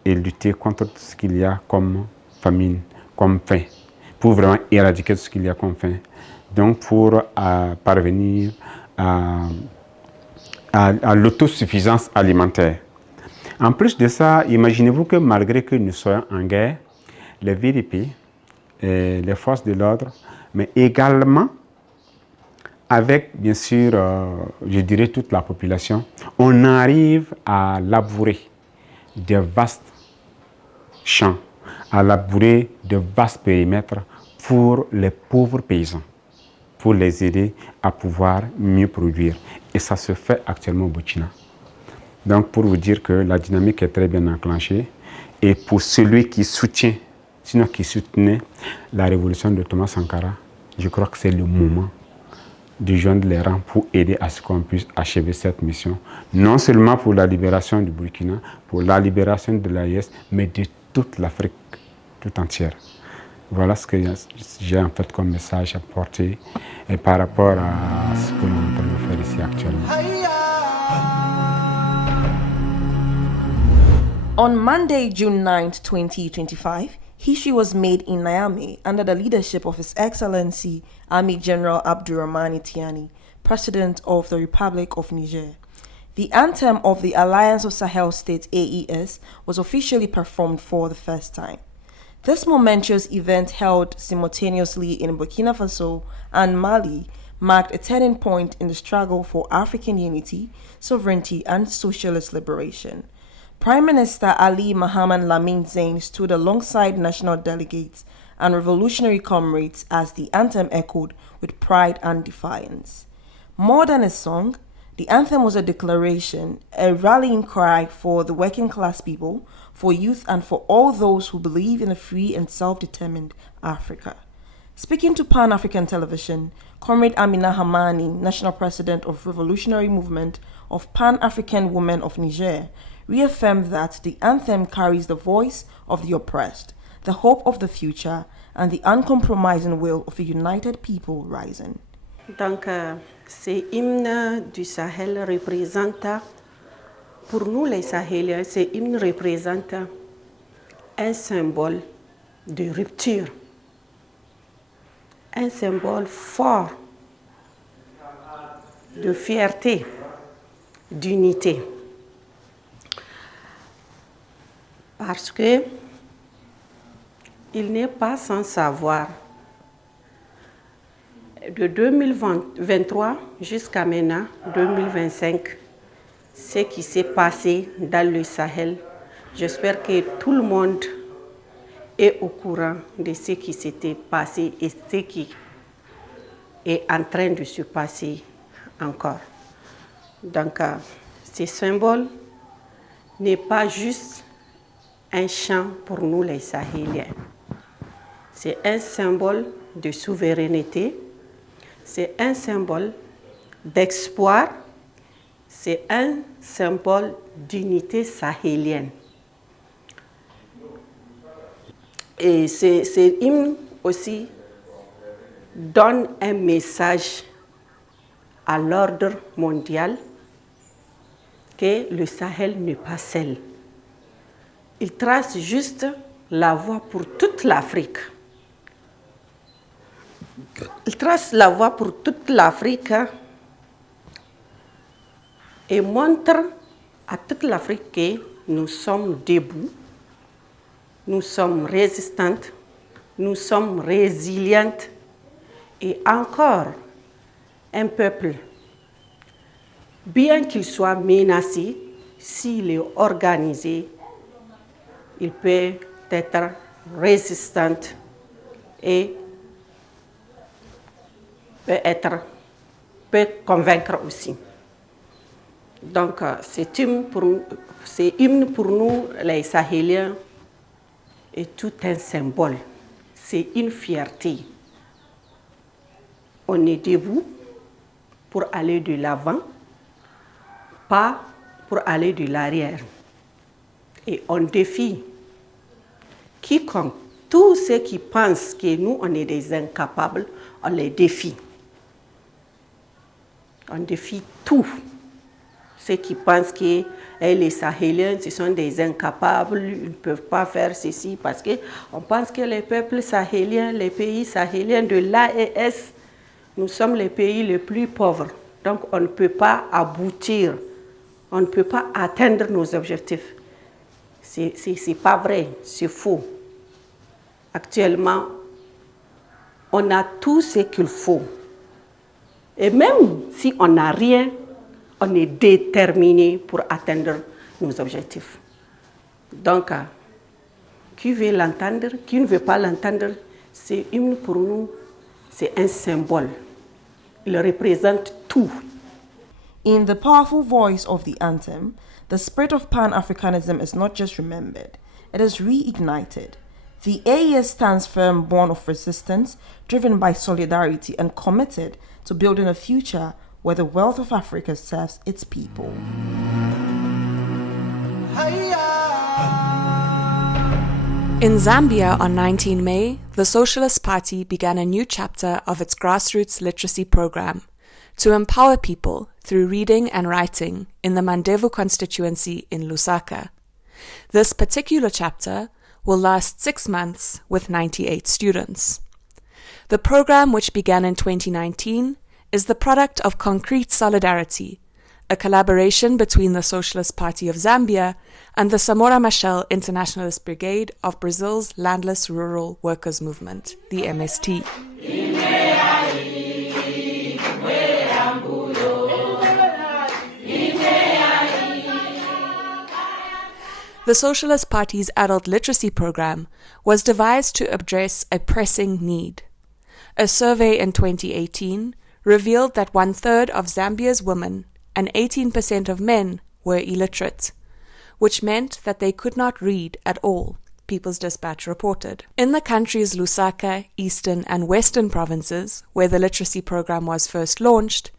et lutter contre tout ce qu'il y a comme famine, comme faim, pour vraiment éradiquer tout ce qu'il y a comme faim. Donc pour parvenir à l'autosuffisance alimentaire. En plus de ça, imaginez-vous que malgré que nous soyons en guerre, les VDP, les forces de l'ordre, mais également avec, bien sûr, je dirais toute la population, on arrive à labourer de vastes champs, à labourer de vastes périmètres pour les pauvres paysans, pour les aider à pouvoir mieux produire. Et ça se fait actuellement au Burkina. Donc, pour vous dire que la dynamique est très bien enclenchée. Et pour celui qui soutient, sinon qui soutenait la révolution de Thomas Sankara, je crois que c'est le moment de joindre les rangs pour aider à ce qu'on puisse achever cette mission, non seulement pour la libération du Burkina, pour la libération de l'AIS, mais de toute l'Afrique tout entière. Voilà ce que j'ai en fait comme message à porter et par rapport à ce que l'on est en train de faire ici actuellement. On Monday, June 9, 2025, history was made in Niamey under the leadership of His Excellency Army General Abdurrahmane Tiani, President of the Republic of Niger. The anthem of the Alliance of Sahel States AES was officially performed for the first time. This momentous event held simultaneously in Burkina Faso and Mali marked a turning point in the struggle for African unity, sovereignty, and socialist liberation. Prime Minister Ali Mohamed Lamine Zain stood alongside national delegates and revolutionary comrades as the anthem echoed with pride and defiance. More than a song, the anthem was a declaration, a rallying cry for the working class people, for youth, and for all those who believe in a free and self-determined Africa. Speaking to Pan-African Television, Comrade Amina Hamani, National President of Revolutionary Movement of Pan-African Women of Niger, reaffirmed that the anthem carries the voice of the oppressed, the hope of the future, and the uncompromising will of a united people rising. Donc, ce hymne du Sahel représente, pour nous les Sahéliens, ce hymne représente un symbole de rupture, un symbole fort de fierté, d'unité. Parce que il n'est pas sans savoir, de 2023 jusqu'à maintenant, 2025, ce qui s'est passé dans le Sahel, j'espère que tout le monde est au courant de ce qui s'était passé et ce qui est en train de se passer encore. Donc, ce symbole n'est pas juste un chant pour nous les Sahéliens. C'est un symbole de souveraineté, c'est un symbole d'espoir, c'est un symbole d'unité sahélienne. Et ce hymne aussi donne un message à l'ordre mondial que le Sahel n'est pas seul. Il trace juste la voie pour toute l'Afrique. Il trace la voie pour toute l'Afrique et montre à toute l'Afrique que nous sommes debout, nous sommes résistantes, nous sommes résilientes et encore un peuple, bien qu'il soit menacé, s'il est organisé, il peut être résistant et peut convaincre aussi. Donc, c'est hymne pour nous, les Sahéliens, est tout un symbole. C'est une fierté. On est debout pour aller de l'avant, pas pour aller de l'arrière. Et on défie quiconque, tous ceux qui pensent que nous, on est des incapables, on les défie. On défie tous ceux qui pensent que les Sahéliens, ce sont des incapables, ils ne peuvent pas faire ceci, parce qu'on pense que les peuples sahéliens, les pays sahéliens de l'AES, nous sommes les pays les plus pauvres. Donc on ne peut pas aboutir, on ne peut pas atteindre nos objectifs. C'est pas vrai, c'est faux. Actuellement, on a tout ce qu'il faut Et même si on n'a rien, on est déterminé pour atteindre nos objectifs. Donc, qui veut l'entendre, qui ne veut pas l'entendre, c'est hymne pour nous, c'est un symbole. Il représente tout. In the powerful voice of the anthem, the spirit of Pan-Africanism is not just remembered, it is reignited. The AES stands firm, born of resistance, driven by solidarity and committed to building a future where the wealth of Africa serves its people. In Zambia on 19 May, the Socialist Party began a new chapter of its grassroots literacy program to empower people through reading and writing in the Mandevu constituency in Lusaka. This particular chapter will last 6 months with 98 students. The program, which began in 2019, is the product of concrete solidarity, a collaboration between the Socialist Party of Zambia and the Samora Machel Internationalist Brigade of Brazil's Landless Rural Workers Movement, the MST. The Socialist Party's adult literacy program was devised to address a pressing need. A survey in 2018 revealed that 1/3 of Zambia's women and 18% of men were illiterate, which meant that they could not read at all, People's Dispatch reported. In the country's Lusaka, Eastern and Western provinces, where the literacy program was first launched,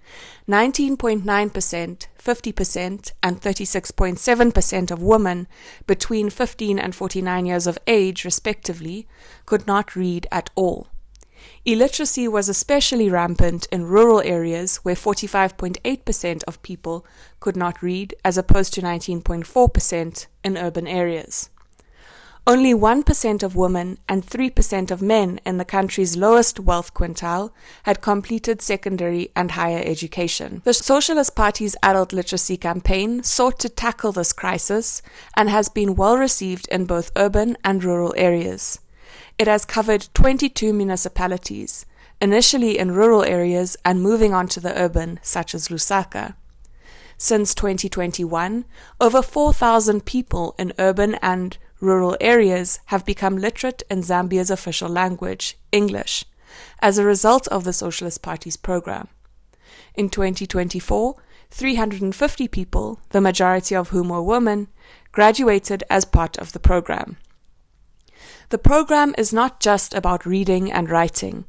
19.9%, 50% and 36.7% of women between 15 and 49 years of age, respectively, could not read at all. Illiteracy was especially rampant in rural areas where 45.8% of people could not read, as opposed to 19.4% in urban areas. Only 1% of women and 3% of men in the country's lowest wealth quintile had completed secondary and higher education. The Socialist Party's adult literacy campaign sought to tackle this crisis and has been well received in both urban and rural areas. It has covered 22 municipalities, initially in rural areas and moving on to the urban, such as Lusaka. Since 2021, over 4,000 people in urban and rural areas have become literate in Zambia's official language, English, as a result of the Socialist Party's program. In 2024, 350 people, the majority of whom were women, graduated as part of the program. The program is not just about reading and writing.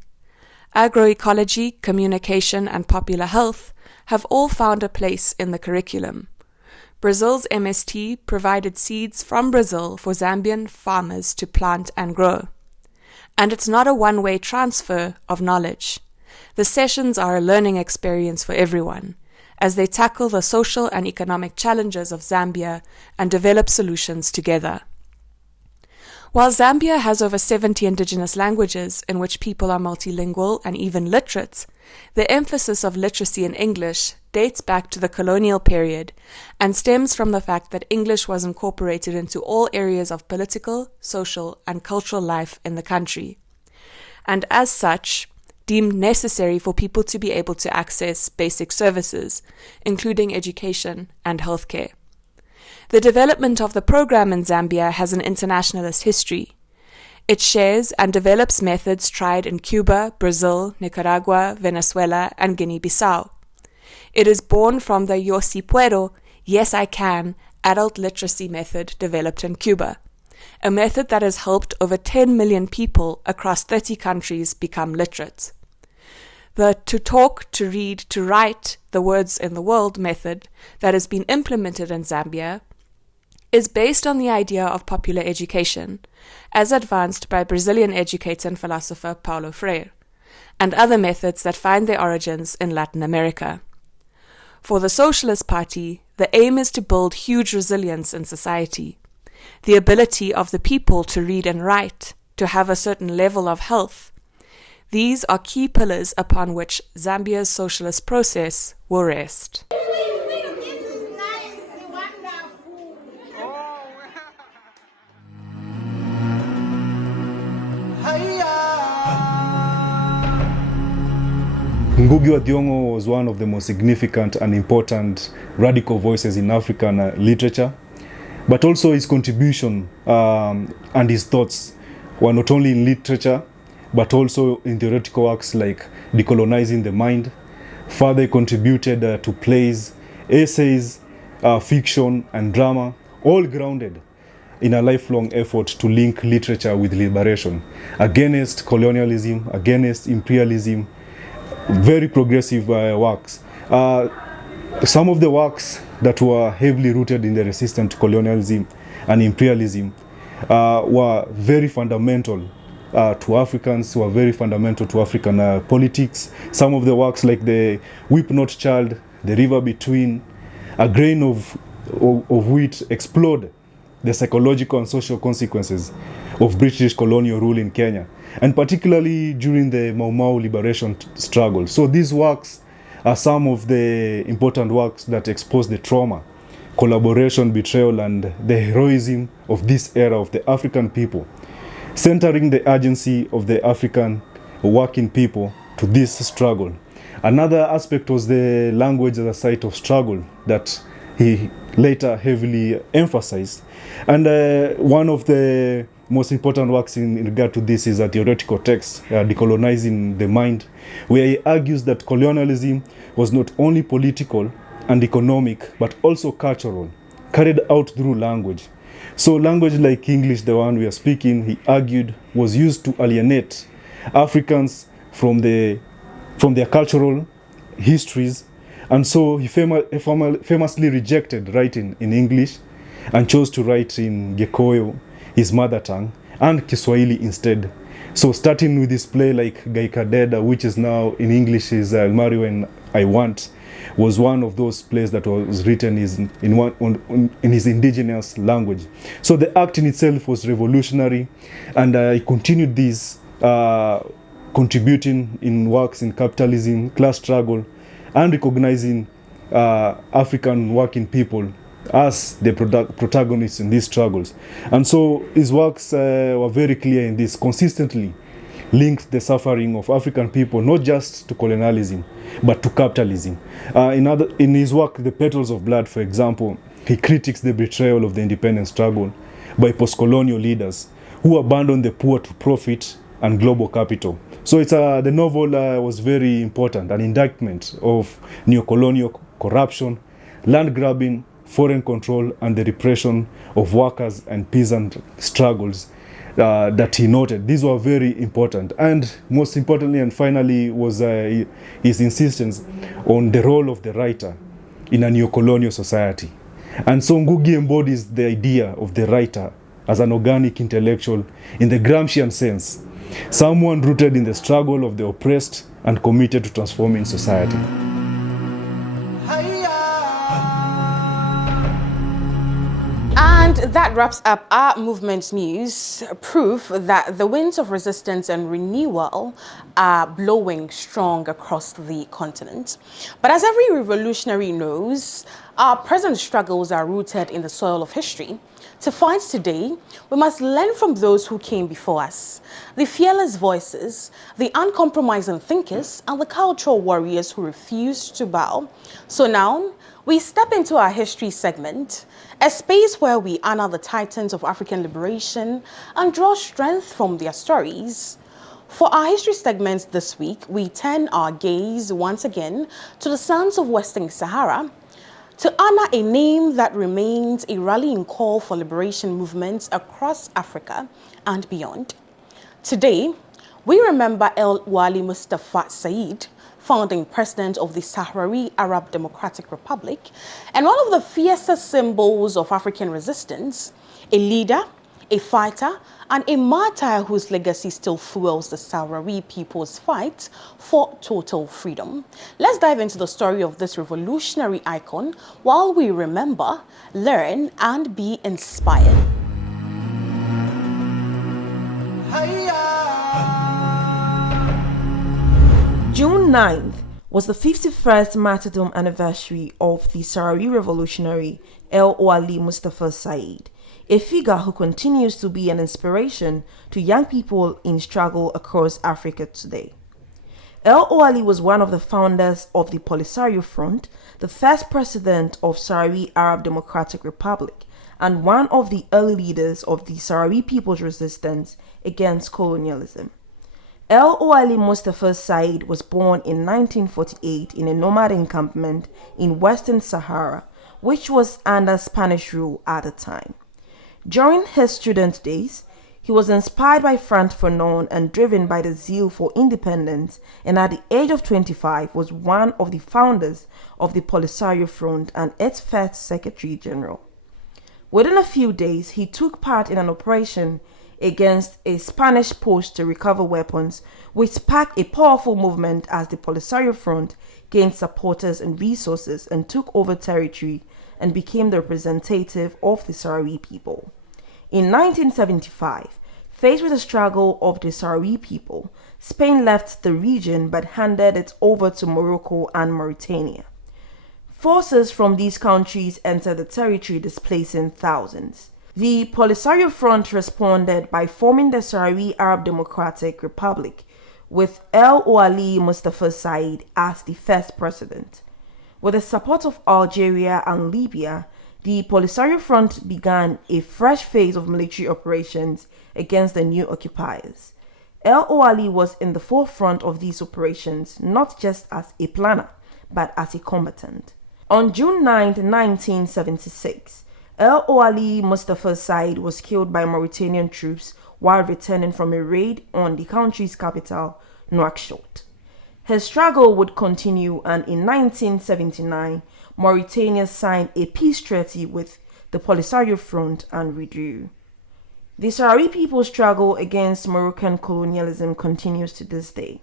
Agroecology, communication, and popular health have all found a place in the curriculum. Brazil's MST provided seeds from Brazil for Zambian farmers to plant and grow. And it's not a one-way transfer of knowledge. The sessions are a learning experience for everyone, as they tackle the social and economic challenges of Zambia and develop solutions together. While Zambia has over 70 indigenous languages in which people are multilingual and even literate, the emphasis of literacy in English dates back to the colonial period and stems from the fact that English was incorporated into all areas of political, social, and cultural life in the country, and as such, deemed necessary for people to be able to access basic services, including education and healthcare. The development of the program in Zambia has an internationalist history. It shares and develops methods tried in Cuba, Brazil, Nicaragua, Venezuela, and Guinea-Bissau. It is born from the Yo Si Puedo, Yes I Can, adult literacy method developed in Cuba, a method that has helped over 10 million people across 30 countries become literate. The to talk, to read, to write the words in the world method that has been implemented in Zambia is based on the idea of popular education, as advanced by Brazilian educator and philosopher Paulo Freire, and other methods that find their origins in Latin America. For the Socialist Party, the aim is to build huge resilience in society, the ability of the people to read and write, to have a certain level of health. These are key pillars upon which Zambia's socialist process will rest. Ngũgĩ wa Thiong'o was one of the most significant and important radical voices in African literature, but also his contribution and his thoughts were not only in literature, but also in theoretical works like Decolonizing the Mind. Further, he contributed to plays, essays, fiction and drama, all grounded in a lifelong effort to link literature with liberation, against colonialism, against imperialism, very progressive works. Some of the works that were heavily rooted in the resistance to colonialism and imperialism were very fundamental to Africans, were very fundamental to African politics. Some of the works like the Weep Not Child, The River Between, A Grain of Wheat explored the psychological and social consequences of British colonial rule in Kenya, and particularly during the Mau Mau liberation struggle. So these works are some of the important works that expose the trauma, collaboration, betrayal, and the heroism of this era of the African people, centering the urgency of the African working people to this struggle. Another aspect was the language as a site of struggle that he later heavily emphasized. And one of the most important works in regard to this is a theoretical text, Decolonizing the Mind, where he argues that colonialism was not only political and economic, but also cultural, carried out through language. So language like English, the one we are speaking, he argued, was used to alienate Africans from their cultural histories. And so he famously rejected writing in English and chose to write in Gikuyu, his mother tongue, and Kiswahili instead. So starting with this play like Gaikadeda, which is now in English is I'll Marry When I Want, was one of those plays that was written in his indigenous language. So the act in itself was revolutionary, and he continued this, contributing in works in capitalism, class struggle, and recognizing African working people as the protagonists in these struggles. And so his works were very clear in this, consistently linked the suffering of African people not just to colonialism but to capitalism. In his work, The Petals of Blood, for example, he critiques the betrayal of the independence struggle by post-colonial leaders who abandoned the poor to profit and global capital. So the novel was very important, an indictment of neocolonial corruption, land grabbing, foreign control, and the repression of workers and peasant struggles that he noted. These were very important. And most importantly and finally was his insistence on the role of the writer in a neocolonial society. And so Ngũgĩ embodies the idea of the writer as an organic intellectual in the Gramscian sense, someone rooted in the struggle of the oppressed and committed to transforming society. And that wraps up our movement news, proof that the winds of resistance and renewal are blowing strong across the continent. But as every revolutionary knows, our present struggles are rooted in the soil of history. To fight today, we must learn from those who came before us, the fearless voices, the uncompromising thinkers, and the cultural warriors who refused to bow. So now, we step into our history segment, a space where we honor the titans of African liberation and draw strength from their stories. For our history segments this week, we turn our gaze once again to the sons of Western Sahara, to honor a name that remains a rallying call for liberation movements across Africa and beyond. Today, we remember El-Ouali Mustapha Sayed, founding president of the Sahrawi Arab Democratic Republic, and one of the fiercest symbols of African resistance, a leader, a fighter, and a martyr whose legacy still fuels the Sahrawi people's fight for total freedom. Let's dive into the story of this revolutionary icon while we remember, learn, and be inspired. June 9th was the 51st martyrdom anniversary of the Sahrawi revolutionary El-Ouali Mustapha Sayed, a figure who continues to be an inspiration to young people in struggle across Africa today. El-Ouali was one of the founders of the Polisario Front, the first president of Sahrawi Arab Democratic Republic, and one of the early leaders of the Sahrawi people's resistance against colonialism. El-Ouali Mustapha Sayed was born in 1948 in a nomad encampment in Western Sahara, which was under Spanish rule at the time. During his student days, he was inspired by Frantz Fanon and driven by the zeal for independence, and at the age of 25 was one of the founders of the Polisario Front and its first Secretary General. Within a few days, he took part in an operation against a Spanish post to recover weapons, which sparked a powerful movement as the Polisario Front gained supporters and resources and took over territory and became the representative of the Sahrawi people. In 1975, faced with the struggle of the Sahrawi people, Spain left the region but handed it over to Morocco and Mauritania. Forces from these countries entered the territory, displacing thousands. The Polisario Front responded by forming the Sahrawi Arab Democratic Republic, with El-Ouali Mustapha Sayed as the first president. With the support of Algeria and Libya, the Polisario Front began a fresh phase of military operations against the new occupiers. El-Ouali was in the forefront of these operations, not just as a planner, but as a combatant. On June 9, 1976, El-Ouali Mustapha Sayed was killed by Mauritanian troops while returning from a raid on the country's capital, Nouakchott. His struggle would continue, and in 1979, Mauritania signed a peace treaty with the Polisario Front and withdrew. The Sahrawi people's struggle against Moroccan colonialism continues to this day.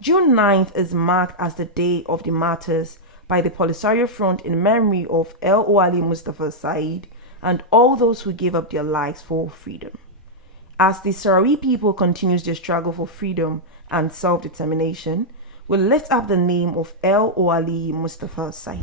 June 9th is marked as the Day of the Martyrs by the Polisario Front in memory of El-Ouali Mustapha Sayed and all those who gave up their lives for freedom. As the Sahrawi people continues their struggle for freedom and self-determination, we lift up the name of El-Ouali Mustapha Sayed.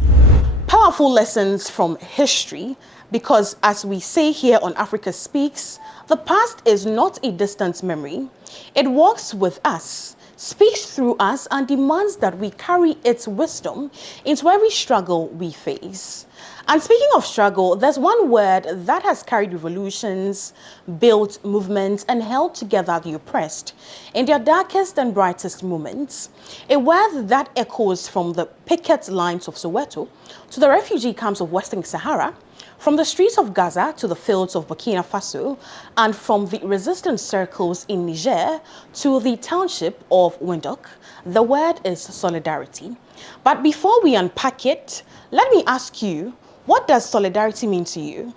Powerful lessons from history, because as we say here on Africa Speaks, the past is not a distant memory. It walks with us, speaks through us, and demands that we carry its wisdom into every struggle we face. And speaking of struggle, there's one word that has carried revolutions, built movements, and held together the oppressed in their darkest and brightest moments. A word that echoes from the picket lines of Soweto to the refugee camps of Western Sahara, from the streets of Gaza to the fields of Burkina Faso, and from the resistance circles in Niger to the township of Windhoek. The word is solidarity. But before we unpack it, let me ask you, what does solidarity mean to you?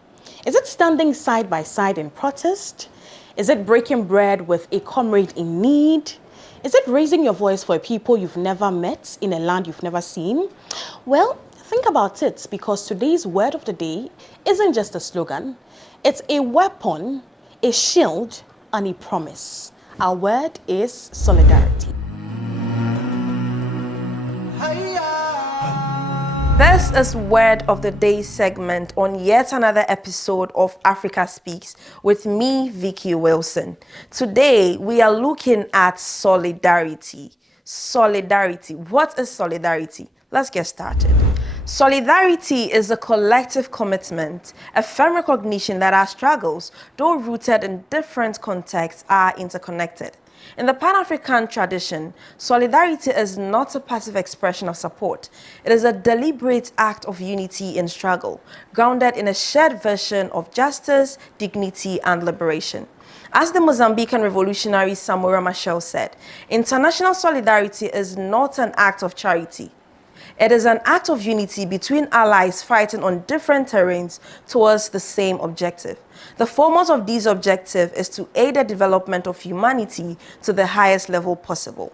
Is it standing side by side in protest? Is it breaking bread with a comrade in need? Is it raising your voice for people you've never met in a land you've never seen? Well, think about it, because today's word of the day isn't just a slogan. It's a weapon, a shield, and a promise. Our word is solidarity. This is Word of the Day segment on yet another episode of Africa Speaks with me, Vicky Wilson. Today, we are looking at solidarity. Solidarity. What is solidarity? Let's get started. Solidarity is a collective commitment, a firm recognition that our struggles, though rooted in different contexts, are interconnected. In the Pan-African tradition, solidarity is not a passive expression of support. It is a deliberate act of unity in struggle, grounded in a shared vision of justice, dignity, and liberation. As the Mozambican revolutionary Samora Machel said, international solidarity is not an act of charity. It is an act of unity between allies fighting on different terrains towards the same objective. The foremost of these objectives is to aid the development of humanity to the highest level possible.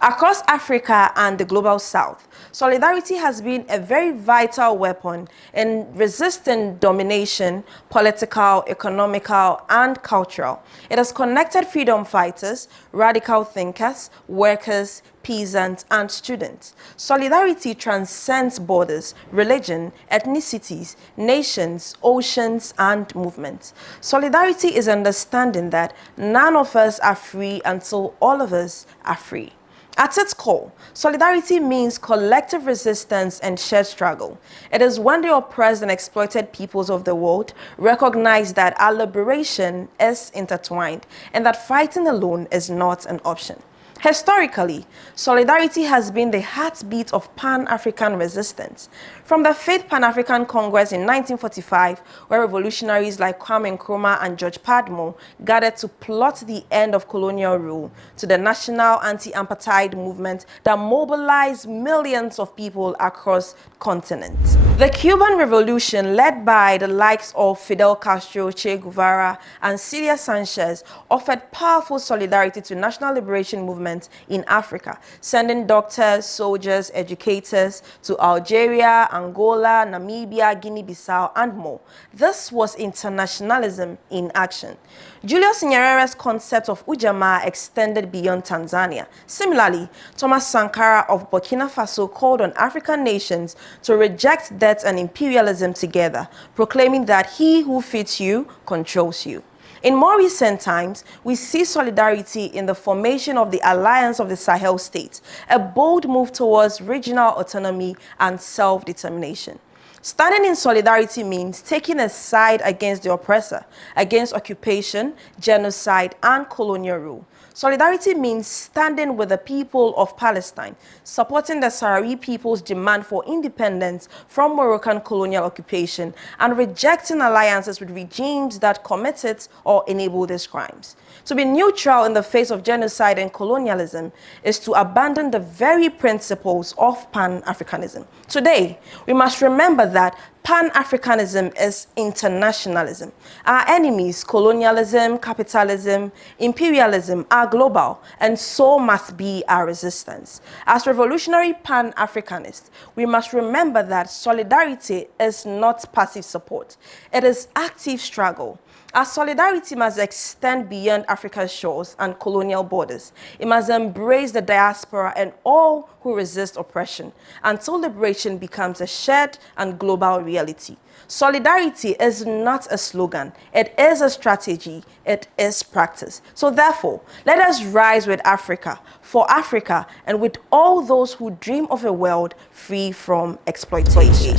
Across Africa and the global south, solidarity has been a very vital weapon in resisting domination, political, economical, and cultural. It has connected freedom fighters, radical thinkers, workers, peasants, and students. Solidarity transcends borders, religion, ethnicities, nations, oceans, and movements. Solidarity is understanding that none of us are free until all of us are free. At its core, solidarity means collective resistance and shared struggle. It is when the oppressed and exploited peoples of the world recognize that our liberation is intertwined and that fighting alone is not an option. Historically, solidarity has been the heartbeat of Pan-African resistance. From the 5th Pan-African Congress in 1945, where revolutionaries like Kwame Nkrumah and George Padmore gathered to plot the end of colonial rule, to the national anti-apartheid movement that mobilized millions of people across continents. The Cuban Revolution, led by the likes of Fidel Castro, Che Guevara, and Celia Sanchez, offered powerful solidarity to national liberation movements in Africa, sending doctors, soldiers, educators to Algeria, Angola, Namibia, Guinea-Bissau, and more. This was internationalism in action. Julius Nyerere's concept of Ujamaa extended beyond Tanzania. Similarly, Thomas Sankara of Burkina Faso called on African nations to reject debt and imperialism together, proclaiming that he who feeds you controls you. In more recent times, we see solidarity in the formation of the Alliance of the Sahel States, a bold move towards regional autonomy and self-determination. Standing in solidarity means taking a side against the oppressor, against occupation, genocide, and colonial rule. Solidarity means standing with the people of Palestine, supporting the Sahrawi people's demand for independence from Moroccan colonial occupation, and rejecting alliances with regimes that committed or enable these crimes. To be neutral in the face of genocide and colonialism is to abandon the very principles of Pan-Africanism. Today, we must remember that Pan-Africanism is internationalism. Our enemies, colonialism, capitalism, imperialism, are global, and so must be our resistance. As revolutionary Pan-Africanists, we must remember that solidarity is not passive support. It is active struggle. Our solidarity must extend beyond Africa's shores and colonial borders. It must embrace the diaspora and all who resist oppression until liberation becomes a shared and global reality. Solidarity is not a slogan. It is a strategy. It is practice. So therefore, let us rise with Africa, for Africa, and with all those who dream of a world free from exploitation.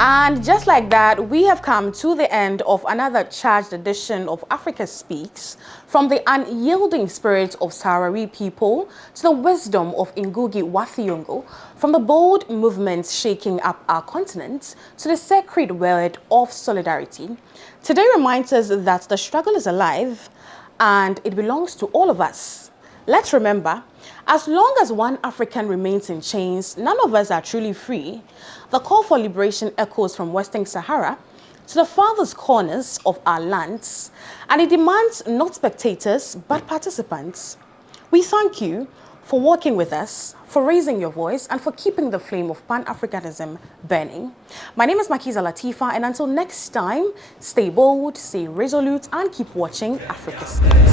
And just like that, we have come to the end of another charged edition of Africa Speaks, from the unyielding spirit of Sahrawi people to the wisdom of Ngũgĩ wa Thiong'o, from the bold movements shaking up our continent to the sacred word of solidarity. Today reminds us that the struggle is alive and it belongs to all of us. Let's remember, as long as one African remains in chains, none of us are truly free. The call for liberation echoes from Western Sahara to the farthest corners of our lands, and it demands not spectators, but participants. We thank you for working with us, for raising your voice, and for keeping the flame of Pan-Africanism burning. My name is Makiza Latifa, and until next time, stay bold, stay resolute, and keep watching Africa Speaks.